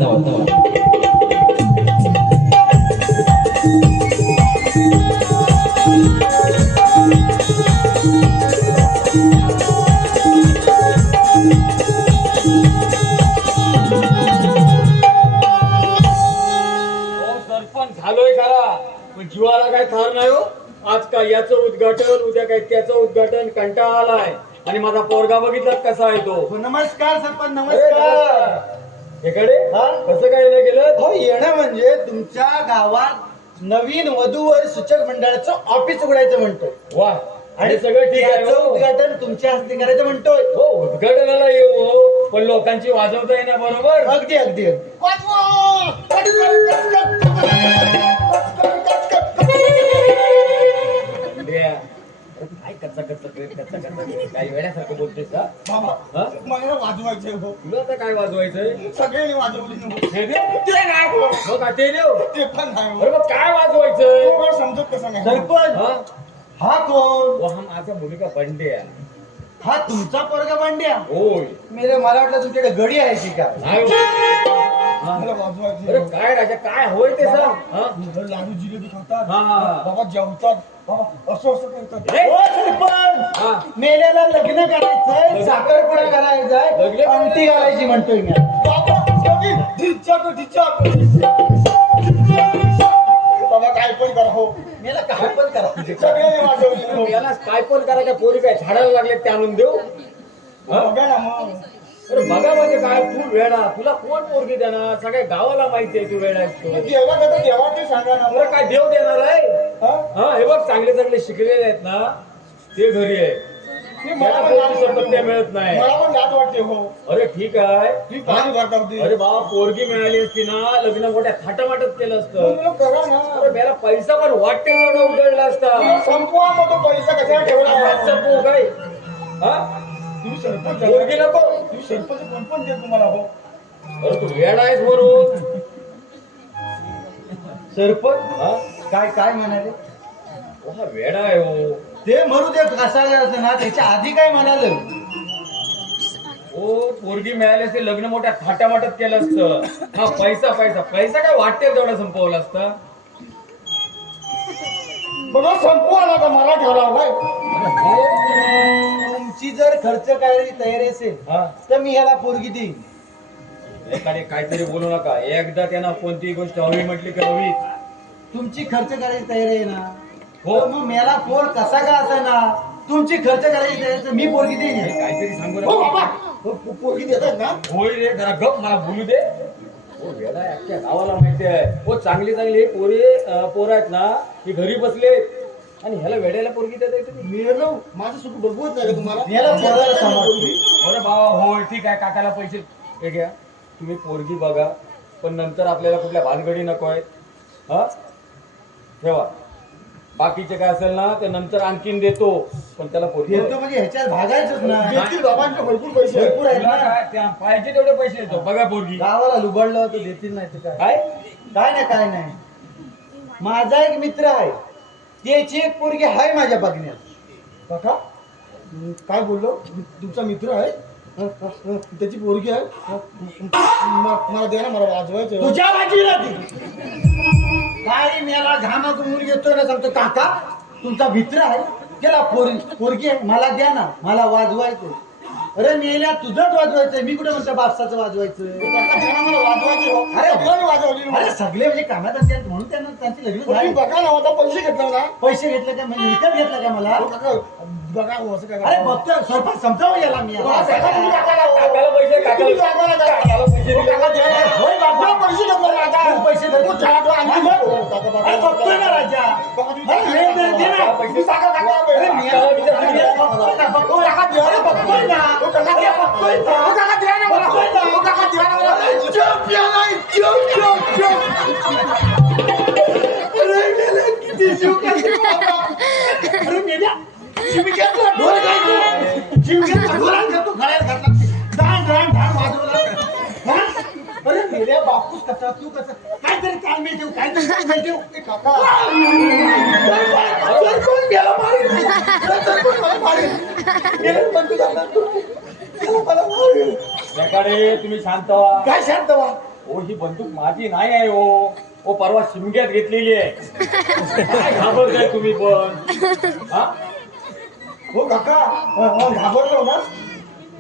सरपंच झालोय खरा, पण जीवाला काय थार नाही हो. आज काय याचं उद्घाटन, उद्या काय त्याचं उद्घाटन. कंटाळा आलाय. आणि माझा पोरगा बघितलात कसा आहे तो. नमस्कार सरपंच, अरे, नमस्कार. इकडे हा? कसं काय नाही गेलं? हो येणं म्हणजे तुमच्या गावात नवीन वधूवर सूचक मंडळाचं ऑफिस उघडायचं म्हणतोय. वा, आणि सगळं ठीक आहे त्याचं हो. उद्घाटन तुमच्या हस्ते करायचं म्हणतोय. हो, उद्घाटनाला येऊ हो, पण लोकांची वाजवता येण्या बरोबर. अगदी अगदी अगदी. काय कच्चा कच्चा काय वेड्यासारखं बोलतोय का? बाबा, हा? वाजवायचे हो तुला आता काय वाजवायचंय सगळ्यांनी वाजवली नको. हे देव ते नाही हो मग का ते देव ते पण नाही हो अरे मग काय वाजवायचंय तुम्हाला समजत कसं नाही सरपंच हा हा कोण वो हा माझा मुलगा बंडे आहे हा तुमचा पोरगा बंड्या होय मेरे मला वाटलं तुमच्याकडे गडी आहे की काय नाही हो. हा. मला वाजवायचे अरे काय राजा काय होय ते सांग हा? लाडू जिलेबी खातात हा, हा. बाबा जेवतात बाबा असं असं करतात ए, ओ सरपंच हा. मेल्याला लग्न करायचंय साखरपुडा करायचाय लग्न अंगठी घालायची म्हणतोय मी बाबा ढिच्चाक ढिच्चाक बाबा काय पण करा हो मेला काय पण करा सगळ्यांनी वाजवली हो. याला काय पण करायच्या पोरी काय झाडाला लागले ते आणून देऊ हा? बघा ना मग अरे बघा म्हणजे काय तू वेडा तुला कोण पोरगी देणार सगळ्या गावाला माहिती आहे तू वेडा आहेस तू. देवा कसं देवा ते सांगा ना अरे काय देव देणार आहे हा? हा हे बघ चांगले चांगले शिकलेले आहेत ना ते घरी आहे ते मला त्याला पण पोरगी संपत्ती मिळत नाही मला पण लाज वाटते हो अरे ठीक आहे ही पाणी भरता होती अरे बाबा पोरगी मिळाली असती ना लग्न मोठ्या थाटामाटच केलं असतं तुम्ही करा ना अरे त्याला पैसा पण वाटते तेवढा उधळला असता तुम्ही संपवा मग तो पैसा कशाला ठेवला आज संपवू काय हा तुम्ही सरपंच पोरगी नको तुम्ही सरपंच कोण पण दे तुम्हाला हो अरे तू वेडा आहेस म्हणून सरपंच हा काय काय म्हणाले हा वेडा आहे हो ते म्हणू दे कसाला असं ना त्याच्या आधी काय म्हणाले ओ पोरगी मिळाली असते लग्न मोठ्या थाटामाटात केलं असतं हा पैसा पैसा पैसा काय वाटते तेवढा संपवला असता बघा संपवा ना का मला ठेवला काय तुमची जर खर्च करायची तयारी असेल हा तर मी ह्याला पोरगी देईन एखादे काहीतरी बोलू नका एकदा त्यांना कोणतीही गोष्ट हवी म्हटली की हवी तुमची खर्च करायची तयारी आहे ना हो. तर मग मेला पोर कसा का असेना तुमची खर्च करायची तयारी तर मी पोरगी देईन काहीतरी सांगू हो नका बाबा हो, पोरगी देतात ना होय रे जरा गप मला बोलू दे हो वेडा आहे, अख्ख्या गावाला माहिती आहे हो चांगली चांगली पोरं आहेत ना ती घरी बसले आणि ह्याला वेड्याला पोरगी देत आहे तुम्ही मेलो माझं सुख बघवत नाही का तुम्हाला याला पोराला सांभाळतो. अरे बाबा होय ठीक आहे काकाला पैसे हे घ्या तुम्ही पोरगी बघा पण नंतर आपल्याला कुठल्या भानगडी नको आहेत हा ठेवा बाकीचे काय असेल ना ते नंतर आणखीन देतो पण त्याला पोरगी देतो म्हणजे ह्याच्यात भागायचंच ना देतील बाबांचे भरपूर पैसे आहेत. भरपूर आहे तुला ना काय त्या पाहिजे तेवढे पैसे देतो बघा पोरगी गावाला लुबडलं तर देतील नाही तर काय काय काय नाही माझा एक मित्र आहे त्याची एक पोरगी आहे माझ्या बघण्यात काका काय बोललो तुमचा मित्र आहे त्याची पोरगी आहे मला द्या ना मला वाजवायचं तुझ्या बाजूला ती काय मेला घामातून मुलगी येतोय ना सांगतो काका तुमचा मित्र आहे त्याला पोरगी आहे मला द्या ना मला वाजवायचं अरे मेल्या तुझंच वाजवायचंय मी कुठे म्हणतो बापसाचं वाजवायचं काका द्या ना मला वाजवायचं हो. अरे सगळ्यांनी वाजवली अरे सगळे म्हणजे कामात असतात म्हणून त्यांना त्यांची लग्न तुम्ही झाली. बघा ना आता पैसे घेतला ना पैसे घेतले का म्हणजे विकत घेतलं का मला हो काका बघा हो असं काय अरे बघतोय सरपंच समजावं याला मी हो, काका, तुम्ही काकाला हो. काकाला पैसे तुम्ही काकाला द्या. काकाला पैसे हो, काका द्या ना. होय बाबा. मला पैसे घेतला ना आता. तू पैसे दे. हो, चला तो आणखी हा, हो, काका, काका. अरे बघतोय ना राजा काका, तुम्ही अरे काका, दे, दे, दे ना. तुम्ही काका, काका, अरे मी काका, बघतोय ना, बघतोय ना. अरे बघतोय ना. हो, काका, अरे बघतोय ना. हो, काका, द्या ना मला. बघतोय ना. हो, काका, द्या ना मला. अरे चुप या नाही, चुप. अरे मेल्या, किती जीव करतो. अरे मेल्या, चिमक्यातला ढोल काय तू? चिमक्यातला ढोलात घेतो, गळ्यात घातला. डाण, डाण, डाण वाजवला. हा? अरे मेल्या, बापूस कसा तू कसा काहीतरी ताळमेळ ठेव काहीतरी ताळमेळ ठेव ए, काका सरपंच मेला मारील. सरपंच मला मारील. मेला बंधू झाला तू. मेला मला मारील. त्याकडे तुम्ही शांत व्हा काय शांत व्हा ओ ही बंदूक माझी नाही आहे ओ ओ परवा शिमग्यात घेतलेली आहे काय घाबरताय तुम्ही पण हा हो काका घाबरलो ना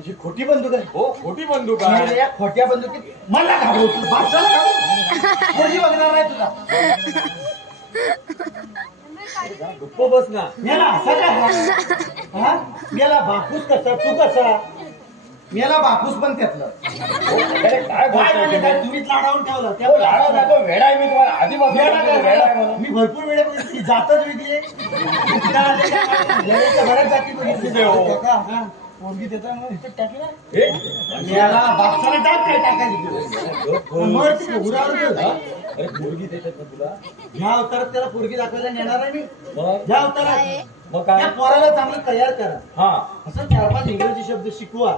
ही खोटी बंदूक आहे हो खोटी बंदूक आहे मेल्या, या खोट्या बंदुकीत मला घाबरतो बापसाला घाबरतो. कोणी बघणार नाही तुझा गप्प बस ना मेला असा का हा मेला बापूस कसा तू कसा मेला बापूस पण त्यातलं अरे काय काय बोलताय म्हणजे काय तुम्ही? तुम्हीच लाडावून ठेवलं ओ, लाडा त्या जातो वेडा आहे मी तुम्हाला आधीपासून वेडा सांगतो, वेडा आहे म्हणून. मी भरपूर वेळा बघितली जातच वेगळी आहे वेळेच्या बऱ्याच जाती बघितली हो. काका, हा, पोरगी देता मग इथं टाकलं हे? मेला बापसाला टाक काय टाकायचं मग ते उरावर ठेव. अरे पोरगी देतात ना तुला ह्या अवतारात त्याला पोरगी दाखवायला नेणार आहे मी मग ह्या अवतारात मग काय त्या पोराला चांगलं तयार करा हा असं 4-5 इंग्रजी शब्द शिकवा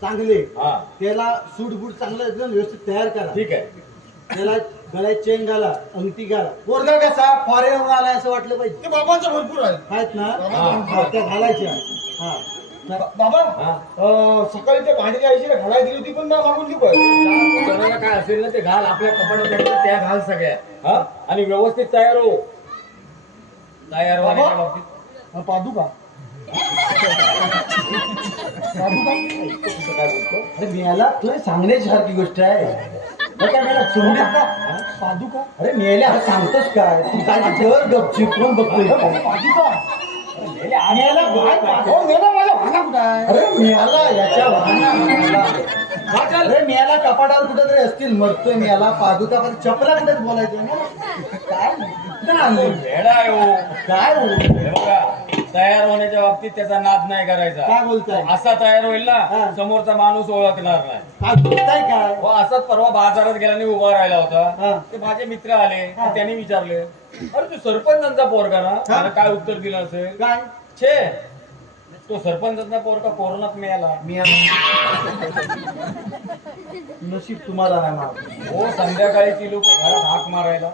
चांगले हा त्याला सूट बूट चांगलं एकदम व्यवस्थित तयार करा. ठीक आहे. त्याला गळ्यात चेन घाला, अंगठी घाला. पोरगा कसा फॉरेनवरून आलाय असं वाटलं पाहिजे. ते बाबांचं भरपूर आहे. आहेत ना? हा. हा, त्या घालायच्या. हा. बाबा हा. सकाळी ते भांडी आईशीला घालायला दिली होती पण ना मागून घेऊ काय. कोणाला काय असेल ना ते घाल, आपल्या कपाटात त्या घाल सगळ्या. हा आणि व्यवस्थित तयार हो. तयार होण्याच्या बाबतीत पादुका काय बोलतो? अरे मेला तुला सांगण्याची सारखी गोष्ट आहे. बरं काय मेला सोडलीस का? पादुका अरे मेल्या हा सांगतोस काय तू काय जर गपचूप कोण बघतोय काय? पादुका मेला काय हो मेला माझ्या भाना कुठं आहे. अरे मेला याच्या वाहना अरे मेला कपाटावर कुठे तरी असतील. मरतोय मेला पादुका पण चपला कुठेच बोलायचं ना. काय कुठं आणलं? वेडा आहे हो. काय हो? हे बघा, तयार होण्याच्या बाबतीत त्याचा नाद नाही करायचा. काय बोलताय? असा तयार होईल हा. ना समोरचा माणूस ओळखणार नाही. काय बोलताय काय? हो असाच परवा बाजारात गेल्याने उभा राहिला हा. होता. ते माझे मित्र आले. हा. त्यांनी विचारले, अरे तू सरपंचांचा पोरगा ना? त्याला काय उत्तर दिलं असेल? काय छे, तो सरपंचाचा पोरगा कोरोनात मिळाला. नशीब तुम्हाला नाही मारत. हो संध्याकाळी ती लोक घरात हाक मारायला,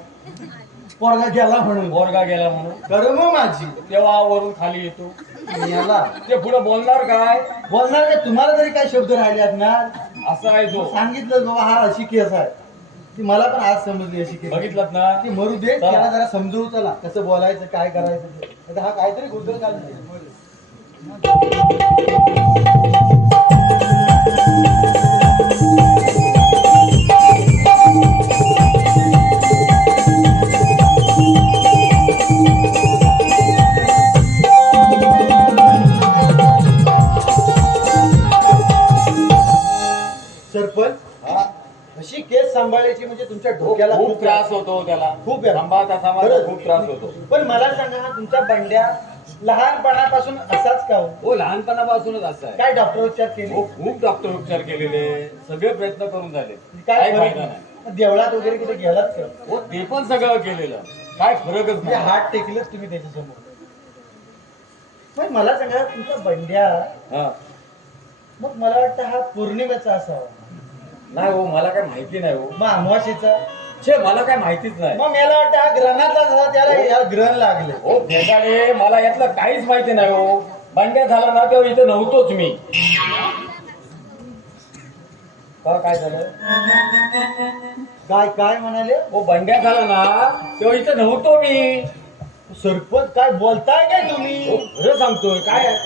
पोरगा गेला म्हणून पोरगा गेला म्हणून. कर्म माझी तेव्हा वरून खाली येतो. मेला ते पुढे बोलणार काय? बोलणार का? तुम्हाला तरी काय शब्द राहिले ना? असा आहे तो. सांगितलं बाबा हा अशी केस आहे. ती मला पण आज समजली अशी केस. बघितलं ना? ती मरू दे. चला. त्याला जरा समजवू चला कसं बोलायचं काय करायचं ते. आता हा काहीतरी गोंधळ घालतोय. सरपंच अशी केस सांभाळायची म्हणजे तुमच्या डोक्याला खूप त्रास होतो त्याला. खूप आहे. सांभाळता सांभाळता खूप त्रास होतो. पण मला सांगा हा तुमचा बंड्या लहानपणापासून असाच का हो? हो लहानपणापासूनच असं आहे. काय डॉक्टर उपचार केले? हो खूप डॉक्टर उपचार केलेले, सगळे प्रयत्न करून झाले, काय काय फरक फायदा नाही. नाही? देवळात वगैरे कुठे गेलात का? हो ते पण सगळं केलेलं, काय फरकच म्हणजे नाही. हात टेकलेच तुम्ही त्याच्यासमोर. पण मला सांगा तुमचा बंड्या हा. मग मला वाटतं हा पौर्णिमेचा असावा. नाही हो मला काय माहिती नाही हो. मग अमावास्येचा. छे मला काय माहितीच नाही. मग मला वाटतं हा ग्रहणातला झाला त्याला या ग्रहण लागले. हो भेटाडे मला यातलं काहीच माहिती नाही हो. बंड्या झाला ना तेव्हा इथे नव्हतोच मी. का काय झालं? काय काय म्हणाले? हो बंड्या झाला ना तेव्हा इथे नव्हतो मी. सरपंच काय बोलताय काय हो तुम्ही? खरं सांगतोय. काय आहे?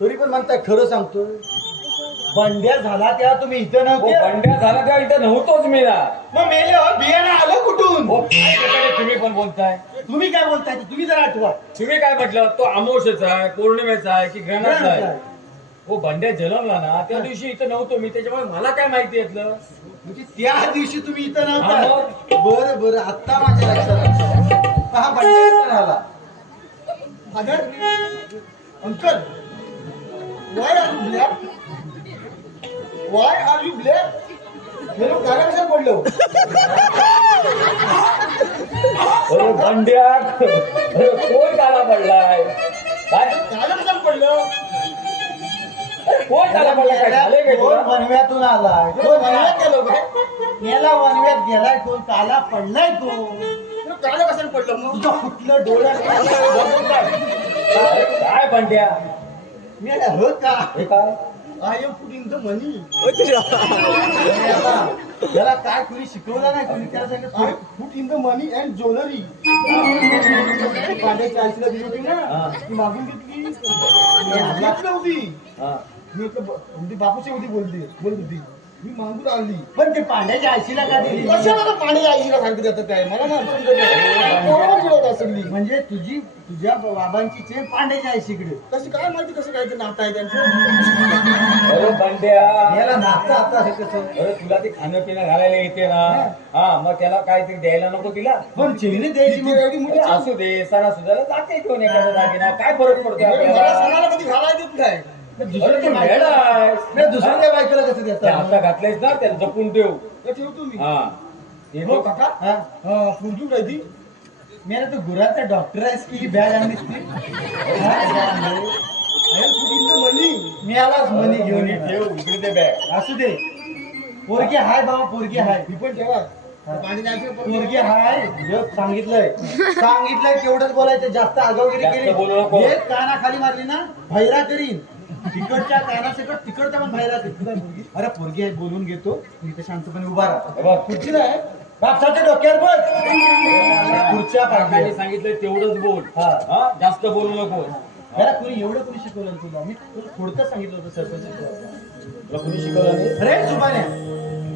तरी पण म्हणताय खरं सांगतोय. बंड्या झाला तेव्हा तुम्ही इथं हो नव्हते. बंड्या झाला तेव्हा इथे नव्हतोच मी ना. मग मेले हो, बियाणं आलं कुठून? हो काय भेटाडे तुम्ही पण बोलताय. तुम्ही काय बोलताय ते तुम्ही जरा आठवा. तुम्ही काय म्हटलं तो अमावस्येचा आहे, पौर्णिमेचा आहे की ग्रहणाचा आहे? हो बंड्या जन्मला ना त्या दिवशी इथं नव्हतो मी, त्याच्यामुळे मला काय माहिती यातलं. म्हणजे त्या दिवशी तुम्ही इथं हा, नव्हता. बरं बरं आता माझ्या लक्षात हा बंड्या इथं राहिला. Father uncle why are you black. Why are you black. हे लोक काय कशाला पडलो. अरे बंड्या अरे कोण काला पडलाय? काय काय कशाला पडलं. अरे कोण काला पडलाय? काय झालंय काय कोण तुला? वनव्यातून आलाय? कोण कोण वनव्यात गेलो काय? मेला वनव्यात गेलाय कोण? काला पडलाय तो. काय कशाला पडलं मग. तुझं कुठलं डोळ्यात अरे काय बंड्या? मेला हो का? हे काय? I am putting the money. त्याला काय कुणी शिकवलं नाही. कुणी त्याला आय सांगितलं put in the money and jewellery. पांड्याची आईला दिली होती ना हा. ती मागून घेतली. मी घेत नव्हती. हा. मी म्हणजे बापूची होती बोलत होती. मी मागून आणली. पण ते पांड्याच्या आईला का दिली? कशाला पाणी आईला सांगते जातं काय मला ना समजत नाही. कोणाला मिळवत असेल मी. म्हणजे तुझ्या बाबांची चेन पांड्याच्या आईशीकडे. कसं काय माहिती कसं काय ते नातं आहे त्यांचं. अरे बंड्या याला नातं आता हे कसं? अरे तुला ते खाणं पिणं घालायला येते ना. हा मग त्याला काहीतरी द्यायला नको तिला. पण चेहरे द्यायची ती एवढी मोठी अरे असू दे सणासुदाला जाते घेऊन एखादा दागिना, काय फरक पडतो मला आपल्याला? सणाला कधी घालायला देत नाही. अरे तू वेडा आहेस. दुसऱ्या बायकोला कसं ते देतात? आता घातलंयस ना त्याला जपून ठेव. तर ठेवतो मी. हा ते हो बघ. काका हा? फुलजू काय ती. मी तू गुराचा डॉक्टर आहेस की ही बॅग आणलीस ती? हा, बॅग आणली. मिळालाच मनी घेऊन ये. ठेव उघडी बॅग असू दे. पोरगी हाय बाबा, पोरगी हाय. ही पण ठेवा पाणी द्यायचं पोरगी हाय. सांगितलंय तेवढंच बोलायचं. जास्त आगावगिरी जास्त बोलू नको. केली हे कानाखाली मारली ना भैरा करीन. तिकडच्या कानासकट तिकडच्या पण भैरा करीन. अरे पोरगी आहे, बोलून घेतो. मी तर शांतपणे उभा राहा. खुर्ची नाही बापसाच्या डोक्यावर बस. खुर्च्या काकाने पाहिजे. सांगितलं तेवढंच बोल. हा. हा, जास्त बोलू नको. याला कुणी एवढं कुणी शिकवलं तुला? मी तुला थोडकं सांगितलं होतं सरपंच. तुला कोणी शिकवलं नाही? अरे सुभाने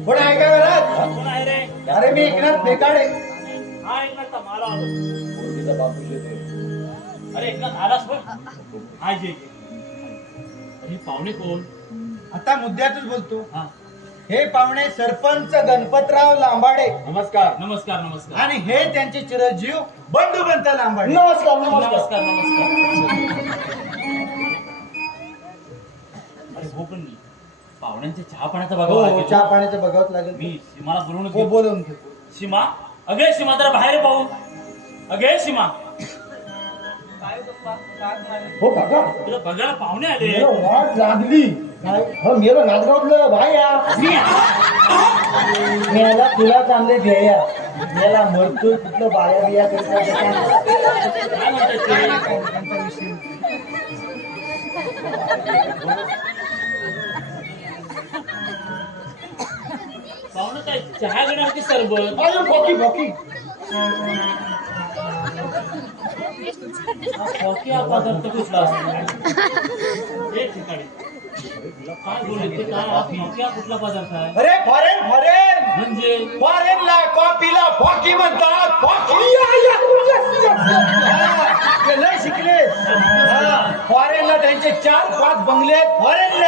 कोण आहे का घरात? कोण आहे रे? अरे मी एकनाथ बेकाडे. हा एकनाथ मला आलो. पोरगीचा बाप येतोय. अरे एकनाथ आलास पण हाय जे हे पाहुणे कोण? आता मुद्द्यातच बोलतो. हा हे पाहुणे सरपंच गणपतराव लांबाडे नमस्कार. नमस्कार नमस्कार आणि हे त्यांचे चिरंजीव बंडूबंत लांबाडे. नमस्कार नमस्कार. अरे हो पण पाहुण्यांच्या चहा पाण्याचा हो बघा हो, चहा पाण्याचं बघावंच लागेल. मी सीमाला बोलवून हो घेतो. बोलवून घेतो. सीमा अगे सीमा जरा बाहेर पाहू. अगे सीमा हो काका तुला बघायला पाहुणे आले. वाट लागली. हो मेलं नांदगावलं बाया. मेला तुला चांगले ध्येया. मेला मरतोय कुठलं बाया बिया करतात. काय म्हणतात ते? पाहुणं काय चहा घेण्याची सरबत फॉकी फॉकी कॉफी हा पदार्थ कुठला असतो? एक ठिकाणी काय बोलते काय कॉफी हा कुठला पदार्थ आहे? अरे फॉरेन फॉरेन म्हणजे फॉरेनला कॉफीला फॉकी म्हणतात. फॉकी लय शिकले. फॉरेनला त्यांचे 4-5 बंगले आहेत. फॉरेनला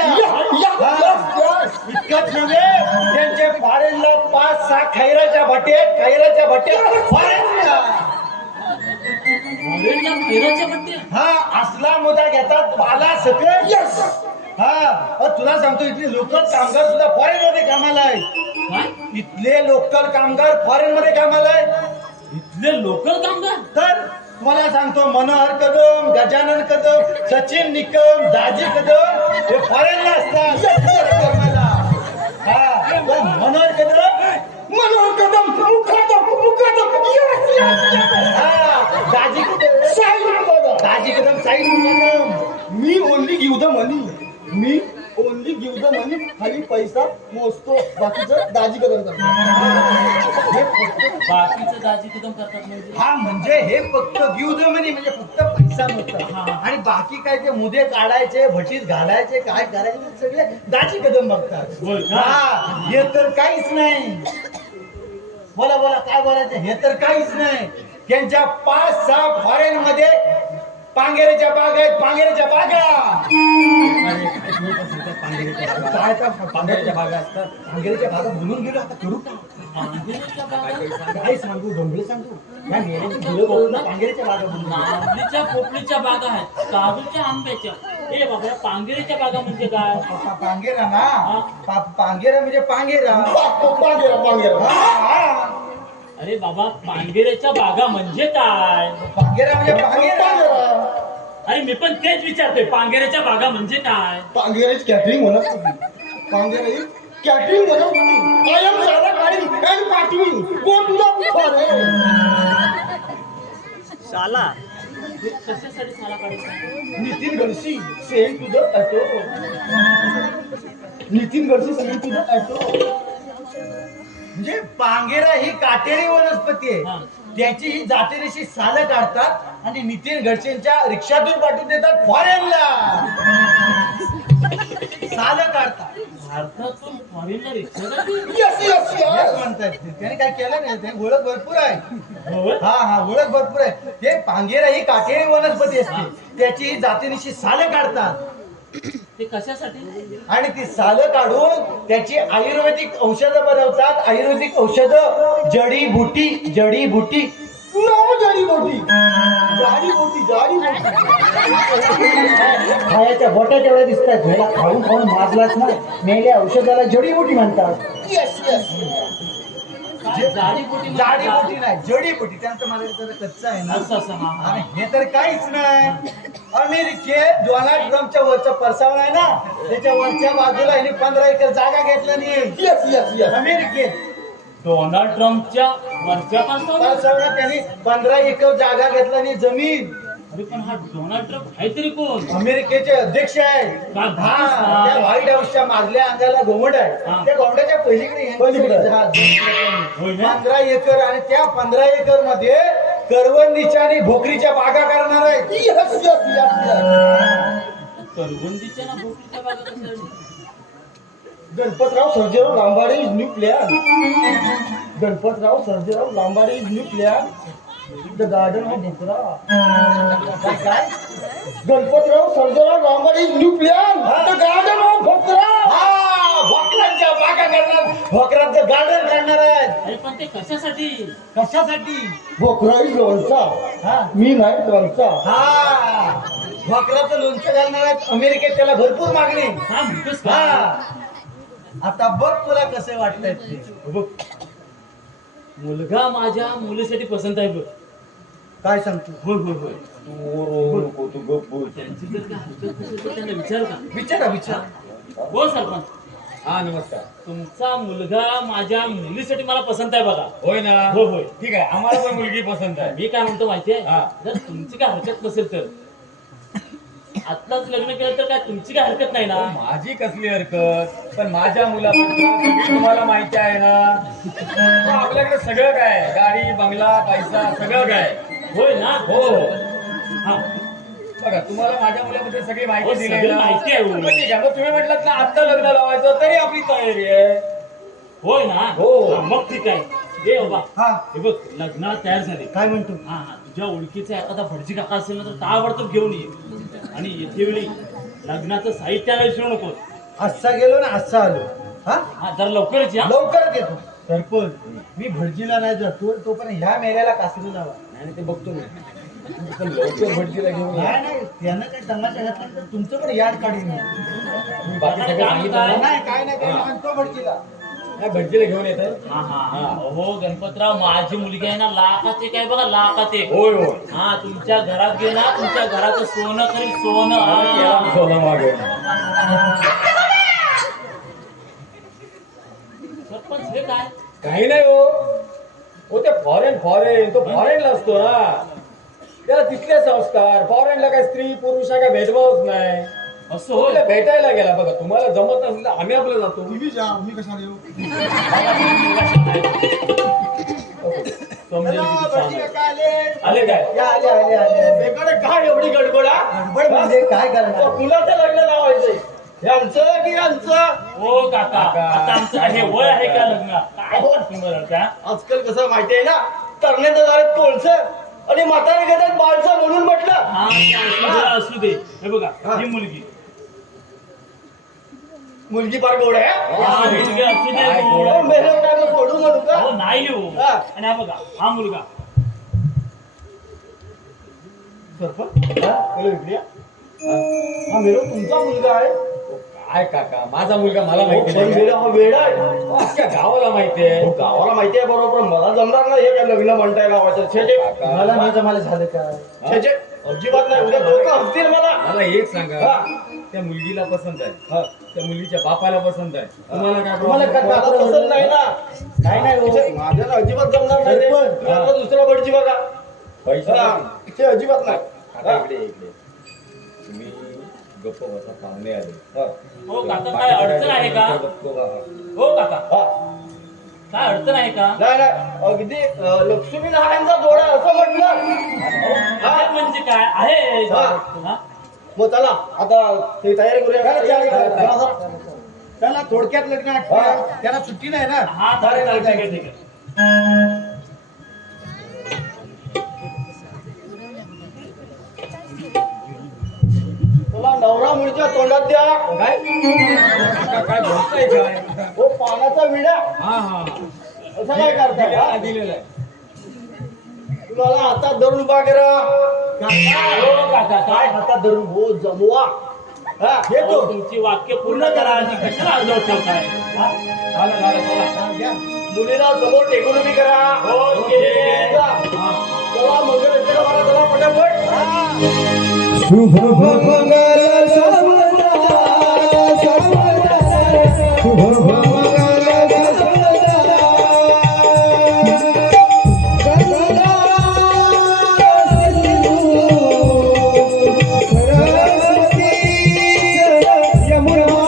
इतकंच नव्हे, त्यांचे फॉरेनला 5-6 खैराच्या भट्ट्यात फॉरेनला. फॉरेनला खैराच्या पट्ट्या? हा असला मुद्दा घेतात पाला सकट. हा तुला सांगतो इथले लोकल कामगार सुद्धा फॉरेन मध्ये कामाला आहेत. काय इथले लोकल कामगार फॉरेन मध्ये कामाला आहेत. इथले लोकल कामगार? तर तुम्हाला सांगतो मनोहर कदम, गजानन कदम, सचिन निकम, दाजी कदम हे फॉरेनला असतात. हा मनोहर कदम दाजी कदम साईड कदम. मी ओनली गिव द मनी. खाली पैसा मोजतो, बाकीचं दाजी करत बाकीचं दाजी कदम करतात म्हणजे? हा म्हणजे हे फक्त गिव द मनी म्हणजे फक्त पैसा नव्हता. हा. आणि बाकी काय ते मुदे काढायचे, भटीत घालायचे, काय करायचे ते सगळे दाजी कदम बघतात. होय का? हा हे तर काहीच नाही. बोला बोला काय बोलायचं? हे तर काहीच नाही. त्यांच्या 5-6 फॉरेन मध्ये पांगेऱ्याच्या बागा आहेत. पांगेऱ्याच्या बागा काय तर पांगेऱ्याच्या बागा असतात. पांगेऱ्याच्या बागा बोलून गेलो. आता करू का? पांगेऱ्याच्या बागा? काय सांगू? डोंबळे सांगू? या नेहमीची फुलं बोलून पांगेऱ्याच्या बागा बोलून गेलो. नारळीच्या पोपलीच्या बागा आहेत, काजूच्या आंब्याच्या. ए बाबा या पांगेरीच्या बागा म्हणजे काय? पांगेरा ना. पांगेरा म्हणजे पांगेरा. हा. अरे बाबा पांगेऱ्याच्या बागा म्हणजे काय? पांगेरा म्हणजे पांगेरा. अरे मी पण तेच विचारतोय, पांगेऱ्याच्या बागा म्हणजे काय? पांगेराची कॅटरिंग वनस्पती. पांगेराई कॅटरिंग वनस्पती. आय एम सारा गाडी अँड पाठवी गो टू द फॉरेन. साला कशासाठी साला काढायचा? नितीन गडशी same to the auto. Nitin गडशी सेम टू द ऑटो. म्हणजे पांगेरा ही काटेरी वनस्पती हा. आहे. त्याची ही जातेरीशी सालं काढतात आणि नितीन गडसेंच्या रिक्षातून पाठवून देतात फॉरेनला. सालं काढतात. भारतातून फॉरेनला रिक्षा जाते? हेच म्हणतात ते. त्याने काय केलं नाही. त्याने ओळख भरपूर आहे. होय? हा ओळख भरपूर आहे. ते पांगेरा ही काटेरी वनस्पती असते. त्याची ही जातीनिशी सालं काढतात ते कशासाठी? आणि ती सालं काढून त्याची आयुर्वेदिक औषधं बनवतात. आयुर्वेदिक औषधं जडीबुटी. खायच्या बोट्या तेवढ्या दिसतात. ह्याला खाऊन माजलाच ना. मेल्या औषधाला जडीबुटी म्हणतात. जाडीबुटी नाही जडीबुटी त्यांचं मला जरा कच्चं आहे ना असं असं हा हा. आणि हे तर काहीच नाही अमेरिकेत डोनाल्ड ट्रम्पच्या वरचा परसावण आहे ना त्याच्या वरच्या बाजूला यांनी 15 एकर जागा घेतलं नाही अमेरिकेत डोनाल्ड ट्रम्पच्या वरच्या पासून परसावनात त्यांनी 15 एकर जागा घेतला नाही जमीन अरे पण हा डोनाल्ड ट्रम्प काहीतरी कोण अमेरिकेचे अध्यक्ष आहे का? हा त्या व्हाईट हाऊसच्या मागल्या अंगाला घोमट हा. आहे त्या घोमटाच्या पलीकडे होय ना? 15 एकर आणि त्या 15 एकर मध्ये करवंदीच्या आणि भोकरीच्या बागा करणार आहेत करवंदीच्या ना भोकरीच्या बागा कशा आहेत? Ganpatrao Sarjerao Lambade is new player. Ganpatrao Sarjerao Lambade is new player. The garden of भोकरा. काय Ganpatrao Sarjerao Lambade is new player. The garden of भोकरा. हा भोकरांच्या बागा करणार भोकरांचं गार्डन करणार आहेत अरे पण ते कशासाठी? कशासाठी भोकरा इज लोणचा. हा मी नाही लोणचा. हा भोकराचं लोणचं घालणार आहेत अमेरिकेत त्याला भरपूर मागणी हा म्हणतोस हा का? आता बघ तुला कसे वाटतंय ते बघ मुलगा माझ्या मुलीसाठी पसंत आहे बघ. काय सांगतो होय होय होय त्यांची जर काय हरकत नसेल तर त्यांना विचार का? विचारा विचार हो सरपंच, हा नमस्कार. तुमचा मुलगा माझ्या मुलीसाठी मला पसंत आहे बघा. होय ना. होय होय. ठीक आहे आम्हाला पण मुलगी पसंत आहे. मी काय म्हणतो माहितीये, हा. जर तुमची काय हरकत नसेल तर आत्ताच लग्न केलं तर काय तुमची काय हरकत नाही ना? माझी कसली हरकत पण माझ्या मुलाबद्दल तुम्हाला माहिती आहे ना. आपल्याकडे सगळं काय गाडी बंगला पैसा सगळं काय. होय ना? हो हा बघा तुम्हाला माझ्या मुलाबद्दल सगळी माहिती हो, दिली सगळी ना. माहिती आहे, हो. मग ठीक आहे मग तुम्ही म्हटलं ना आत्ता लग्न लावायचं तरी आपली तयारी आहे. होय ना? हो. हा, मग ठीक आहे. ए बाबा हा हे बघ लग्नाला तयार झाले. काय म्हणतो हा हा तुझ्या ओळखीचा एखादा भटजी काका असेल ना तर ताबडतोब घेऊन ये. आणि येते वेळी लग्नाचं साहित्याला विसरू नको. आजचा गेलो ना आजचा आलो हा हा जरा लवकरच या. लवकर येतो सरपंच मी भटजीला नाही जातो तो पण ह्या मेल्याला कासरी लावा नाही ते बघतो मी. पण लवकर भटजीला घेऊन या. नाही नाही त्यानं काही तमाशा घातला तर तुमचं पण याड काढीन मी. बाकी आता सगळं काम सांगितलं काय? ना? नाही काय नाही काय नाही म्हणतो भटजीला नाही, भटजीला घेऊन येत आहे. हा हा हो गणपतराव माझी मुलगी आहे ना लाखात एक आहे बघा, लाखात एक. होय होय हा तुमच्या घरात गेला तुमच्या घराचं सोनं खरी सोनं. केला हा. सोनं मागे. सरपंच हे काय? काही नाही हो ते फॉरेन तो फॉरेनला असतो ना. त्याला तिथले संस्कार. फॉरेनला काय स्त्री पुरुष काय भेदभावच नाही. असं होय. तुला भेटायला गेला बघा तुम्हाला जमत नसेल तर आम्ही आपलं जातो. तुम्ही जा मी कशाला येऊ. समजेल किती छान भटजी आहे. काका आले आले काय? या, आले आले आले एकडे काय एवढी गडबड गडबड म्हणजे काय करणार कुणाचं लग्न लावायचंय यांचं की यांचं. हो काका आता आमचं हे वय आहे का लग्न? काय तुम्ही बोलता? आजकाल कसं माहितीये ना तरण्याचं दारात कोणचं आणि म्हातारे घेतात बाळचं म्हणून म्हटलं. हा असू दे. हे बघा ही मुलगी. मुलगी फार गोड आहे. हा, मुलगी असू दे काय तू. गोड हो, मेहनत काय मग सोडू म्हणू का. हो नाही हो. हा. आणि हा बघा हा मुलगा. सरपंच हॅलो इकडे या. हा मेरो तुमचा मुलगा आहे. काय काका माझा मुलगा मला माहिती पण नाही. मेरो हा वेडा आहे. अख्ख्या गावाला माहिती आहे. हो, गावाला माहिती आहे बरोबर मला जमणार नाही हे काय लग्न म्हणताय लावायचं. छे छे. मला नाही जमायला झालं काय छे छे. अजिबात नाही उद्या लोक हसतील मला. मला एक सांगा हा. त्या मुलगीला पसंत आहे. हा. त्या मुलीच्या बापाला पसंत आहे. तुम्हाला काय तुम्हाला काय मला पसंत नाही ना. काय नाही हो छे, माझ्याला अजिबात जमणार नाही ते. सरपंच. तुम्ही आता दुसरा भटजी बघा. पैसा हा, ते अजिबात नाही. काका हा. इकडे तुम्ही गप्प बसा पाहुणे आले. हा. हो काका काय अडचण आहे का? बघतो का? हो काका हा. काय अडचण आहे का? नाही नाही अगदी लक्ष्मी नारायणचा जोडा असं म्हटलं. आहे म्हणजे काय आहे? हा. हा? मग चला आता ते तयारी करूया. त्याला थोडक्यात लग्न आठवलं. त्याला सुट्टी नाही ना हा चालेल, ठीक आहे ठीक आहे. चला नवरा मुलीच्या तोंडात द्या. काय काका, काय बोलताय काय? हो पानाचा विडा हा हा असं काय करताय दिलेला हा? आहे, दिलेला आहे. तुम्हाला हातात धरून उभा करा. हो काका काय काय? हातात धरून हो जमवा. हा हे हो, तो तुमची वाक्य पूर्ण करा आणि कशाला अर्धवट ठेवताय? हा? झालं चला. हा, घ्या. मुलीला समोर टेकून उभी करा. ओके. जा. चला मंगल येते का मला चला पटापट. शुभ मंगल सावधान, शुभ मंगल सावधान. गंगा सरस्वती यमुना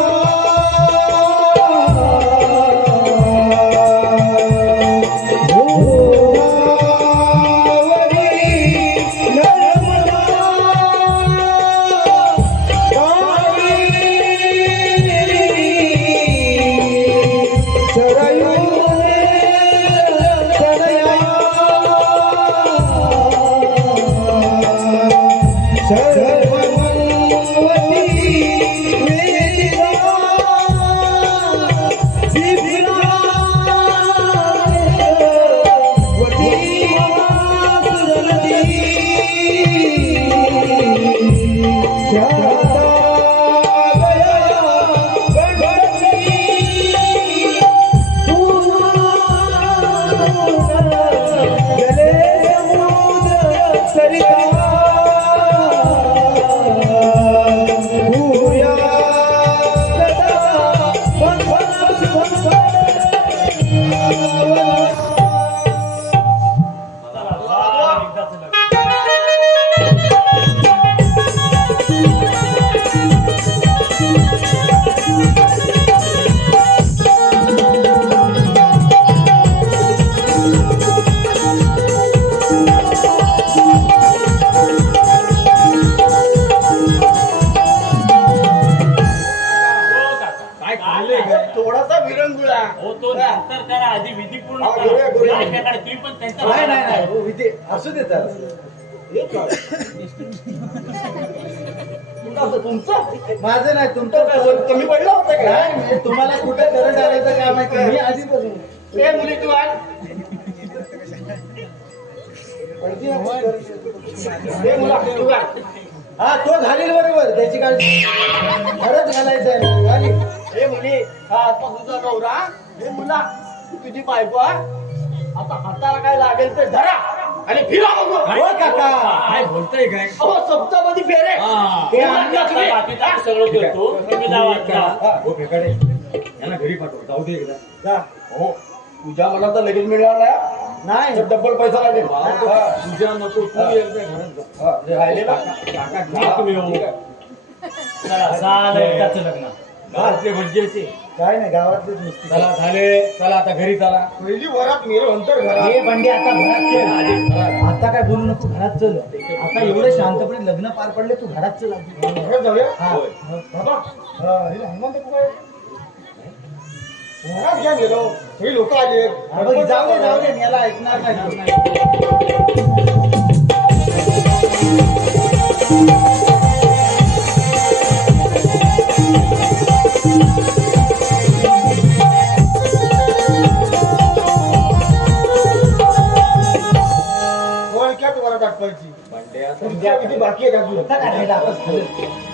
थोडासा विरंगुळा. हो तो नंतर करा, आधी विधी पूर्ण हा, करा. करूया, करूया. काय प्रकारे तुम्ही पण त्यांचा नाही नाही नाही हो, विधी असू देतात. तुमचं माझं नाही तुमचं. कमी पडला होता का? काय म्हणजे तुम्हाला कुठे करंट आल्याचं काम आहे की मी आधीपासून ए मुली तू आण. ए मुला तू आण. हा तो घालील बरोबर त्याची काळजी खरंच घालायचं आहे घालील. ए मुली हा आता तुझा नवरा. हे मुला तुझी बायको हा. आता हाताला काय लागेल ते धरा आणि फिरा बघू. हो काका काय बोलतोय काय अहो सप्तामध्ये फेरे. हा. हे आणलं तुम्ही. बाकीचं आम्ही सगळं करतो. तुम्ही जावा जा. हो फेकाडे यांना घरी पाठव जाऊ दे एकदा. जा. हो तुझ्या मनात लगेच मिळणार नाही तर डबल पैसा लागेल. तुझ्या नको तू एकदा घरात जा. राहिले ना. काका जा तुम्ही हो. चला झालं एकदाचं लग्न. गावातले भज्जेचे काय नाही गावातलीच नुसती. चला झाले. चला आता घरी चला. पहिली वरात मेलो नंतर घरात. हे बंडी आता घरात चल. आता काय बोलू नको घरात चल. आता एवढं शांतपणे लग्न पार पडले तू घरात चल आधी. घरात जाऊया. हा. बाबा हे हनुमान बापू काय घरात घ्या गेलो. सगळी लोक आले. हा, बघ, जाऊ दे याला ऐकणार नाही. ओळख्यात वरात आठवायची. भांड्या तुमच्या किती बाकी आहे का अजून? आता काय राहिलं, आता झालं.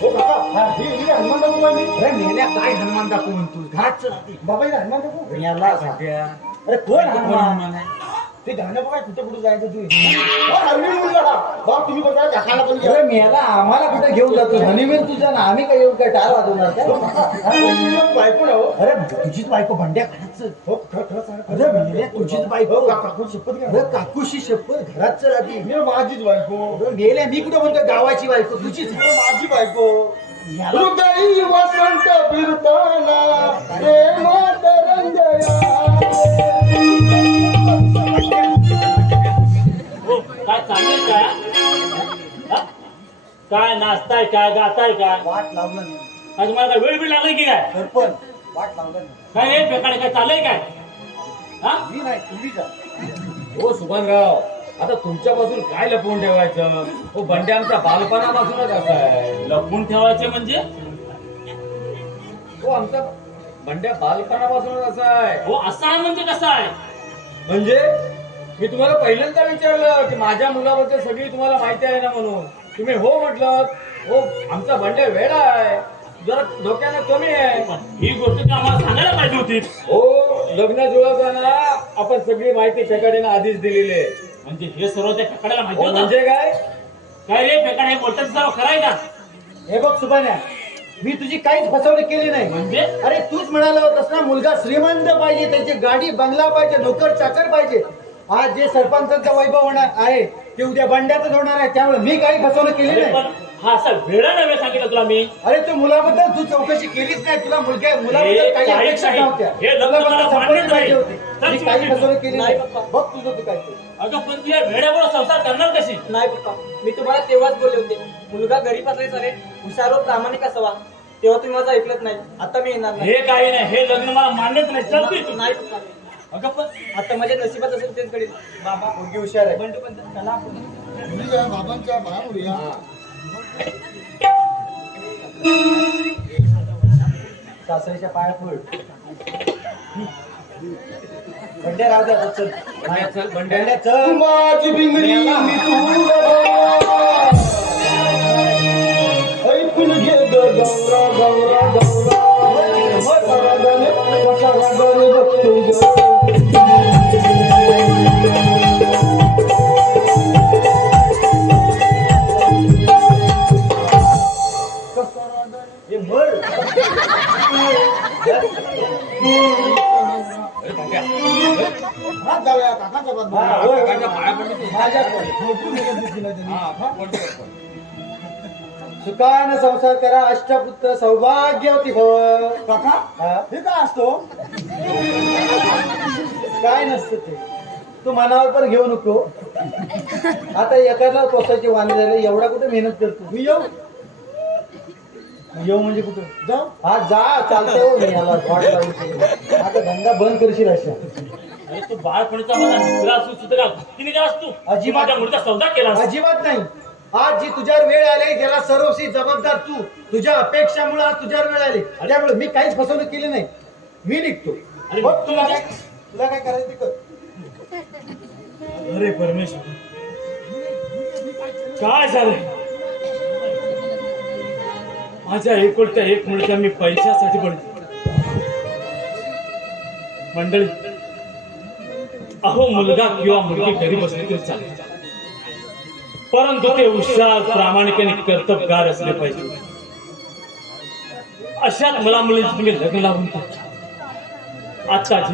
हो काका ही हनुमान बापू पाहिजे. अरे मेल्या काय हनुमान दाखवू म्हणतो घरात चल आधी. बाबा ही हनुमान बापू. याला भांड्या. अरे कोण हनुमान? ते गाणं बघा कुठं कुठं जायचं तू. हनुमान मुलगा हा. बाप तुम्ही बघा काकाला पण घ्या. अरे मेला आम्हाला कुठे घेऊन जातो हनीमून तुझा ना आम्ही काय येऊन काय टाळ वाजवणार काय? हनुमान बायको ना हो. अरे तुझीच बायको भांड्या घरात चल. हो खरं खरं सांगा. अरे मेल्या तुझीच बायको. हो काकू शपथ घ्या. अरे काकूशी शपथ घरात चल आधी. मी माझीच बायको. अरे मेल्या मी कुठे म्हणतो गावाची बायको तुझीच आहे. हो, माझी बायको. याला- हृदयी वसंत फिरताना प्रेमात रंगया. हो काय चाललंय काय हा? काय नाचताय काय गाताय काय वाट लावलं नाही काय तुम्हाला काय वेळ बिळ लागलाय की काय सरपंच वाट लावलं नाही. काय हे फेकाडे काय चाललंय काय हा मी नाही तुम्ही जा. हो सुभानराव आता तुमच्यापासून काय लपवून ठेवायचं. हो बंड्या आमच्या बालपणापासूनच असा आहे. लपवून ठेवायचे म्हणजे हो आमचा बंड्या बालपणापासूनच असा आहे. हो असा आहे म्हणजे कसा आहे म्हणजे मी तुम्हाला पहिल्यांदा विचारलं की माझ्या मुलाबद्दल सगळी तुम्हाला माहिती आहे ना म्हणून तुम्ही हो म्हटलं. हो आमचा बंड्या वेडा आहे जरा डोक्यानं कमी आहे. ही गोष्ट तर आम्हाला सांगायला पाहिजे होती हो लग्न जुळवताना आपण सगळी माहिती फेकाडीने आधीच दिलेली आहे. म्हणजे हे सर्व त्या फेकाड्याला माहिती अहो, होतं म्हणजे काय काय रे फेकाड हे बोलतात सर्व खराय का हे बघ सुभान्या, मी तुझी काहीच फसवणूक केली नाही. म्हणजे अरे तूच म्हणाला होतास ना, मुलगा श्रीमंत पाहिजे, त्याची गाडी बंगला पाहिजे, नोकर चाकर पाहिजे. आज जे सरपंचांचा वैभव होणार आहे ते उद्या बंड्यातच होणार आहे. त्यामुळे मी काही फसवणूक केली अरे नाही. पण हा असा वेळा नव्हे सांगितलं तुला मी अरे तू मुलाबद्दल तू चौकशी केलीच नाही. तुला मुलाबद्दल काही काही अपेक्षा नाही. नव्हत्या. हे लग्न तुला फक्त मला संपत्ती मान्यच पाहिजे नाही. होती. चल मी शिवा, काही शिवा. फसवणूक केली नाही नाही. पप्पा. बघ तुझं तू काय ते. अगं पण तुझ्या वेड्यामुळे संसार करणार कशी नाही पप्पा, मी तुम्हाला तेव्हाच बोलले होते मुलगा गरीब असले चालेल, हुशार व प्रामाणिक असावा. तेव्हा तुम्ही माझं ऐकलंच नाही. आता मी येणार नाही. हे काही नाही, हे लग्न मला मान्यच नाही. चल तू. नाही पप्पा, अगं पण आता माझ्या नशिबात असेल तेच करेल. बाबा मुलगी हुशार आहे. बंडू पण चला आपण. सासरीच्या पाया पड. बंड्या राहू द्या, चल. बंड्या चल. माझी बिंगरी मी ऐकून घे ग गौरा गौरा गौरा. कसा रागाने बघतोय ग. हे मर. हा, होय, होय. सुखान संसार करा, अष्टपुत्र सौभाग्यवती भव. काका हे काय असतो? काय नसतं ते, तू मनावर पण घेऊ नको. आता एखादा कोसाची वाणी झाली, एवढा कुठे मेहनत करतो. मी येऊ म्हणजे कुठं जाऊ? हा जा, चालतंय हो. मी याला वाट लावली. आता धंदा बंद करशील अशा. अरे तू बाळपणीचा माझा मित्र असून सुद्धा का किती काय असतो अजिबात. माझ्या मुलीचा सौदा केला असता. अजिबात नाही. आज जी तुझ्यावर वेळ आली त्याला सर्वस्वी जबाबदार तू. तुझ्या अपेक्षामुळे आज तुझ्यावर वेळ आली. त्यामुळे मी काहीच फसवणूक केली नाही. मी निघतो. अरे बघ, तुला काय तुला काय करायचं ते कर. अरे परमेश्वर काय झालंय माझ्या एकुलत्या एक मुलगा मी पैशासाठी बनतो मंडळी. अहो मुलगा किंवा मुलगी गरीब असली तरी चालेल, परंतु ते हुशार प्रामाणिक आणि कर्तबगार असले पाहिजे. अशात मला मुलींची तुम्ही लग्न लावून टाका. आत्ताची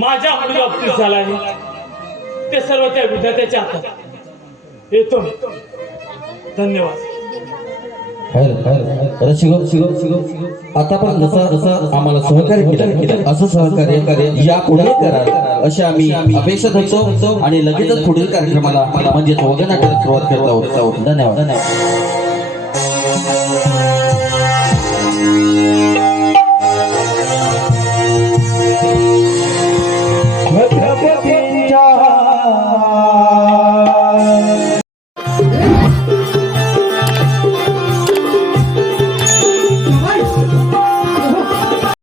माझ्या मुलीला ऑफिस झाला आहे ते सर्व त्या विद्यार्थ्याच्या हातात. येतो मी. धन्यवाद. आतापर्यंत जसं आम्हाला सहकार्य केलं असं सहकार्य या पुढे करा अशी आम्ही अपेक्षा धरतो आणि लगेचच पुढील कार्यक्रमाला म्हणजेच वगनाट्याला सुरुवात करत आहोत. धन्यवाद.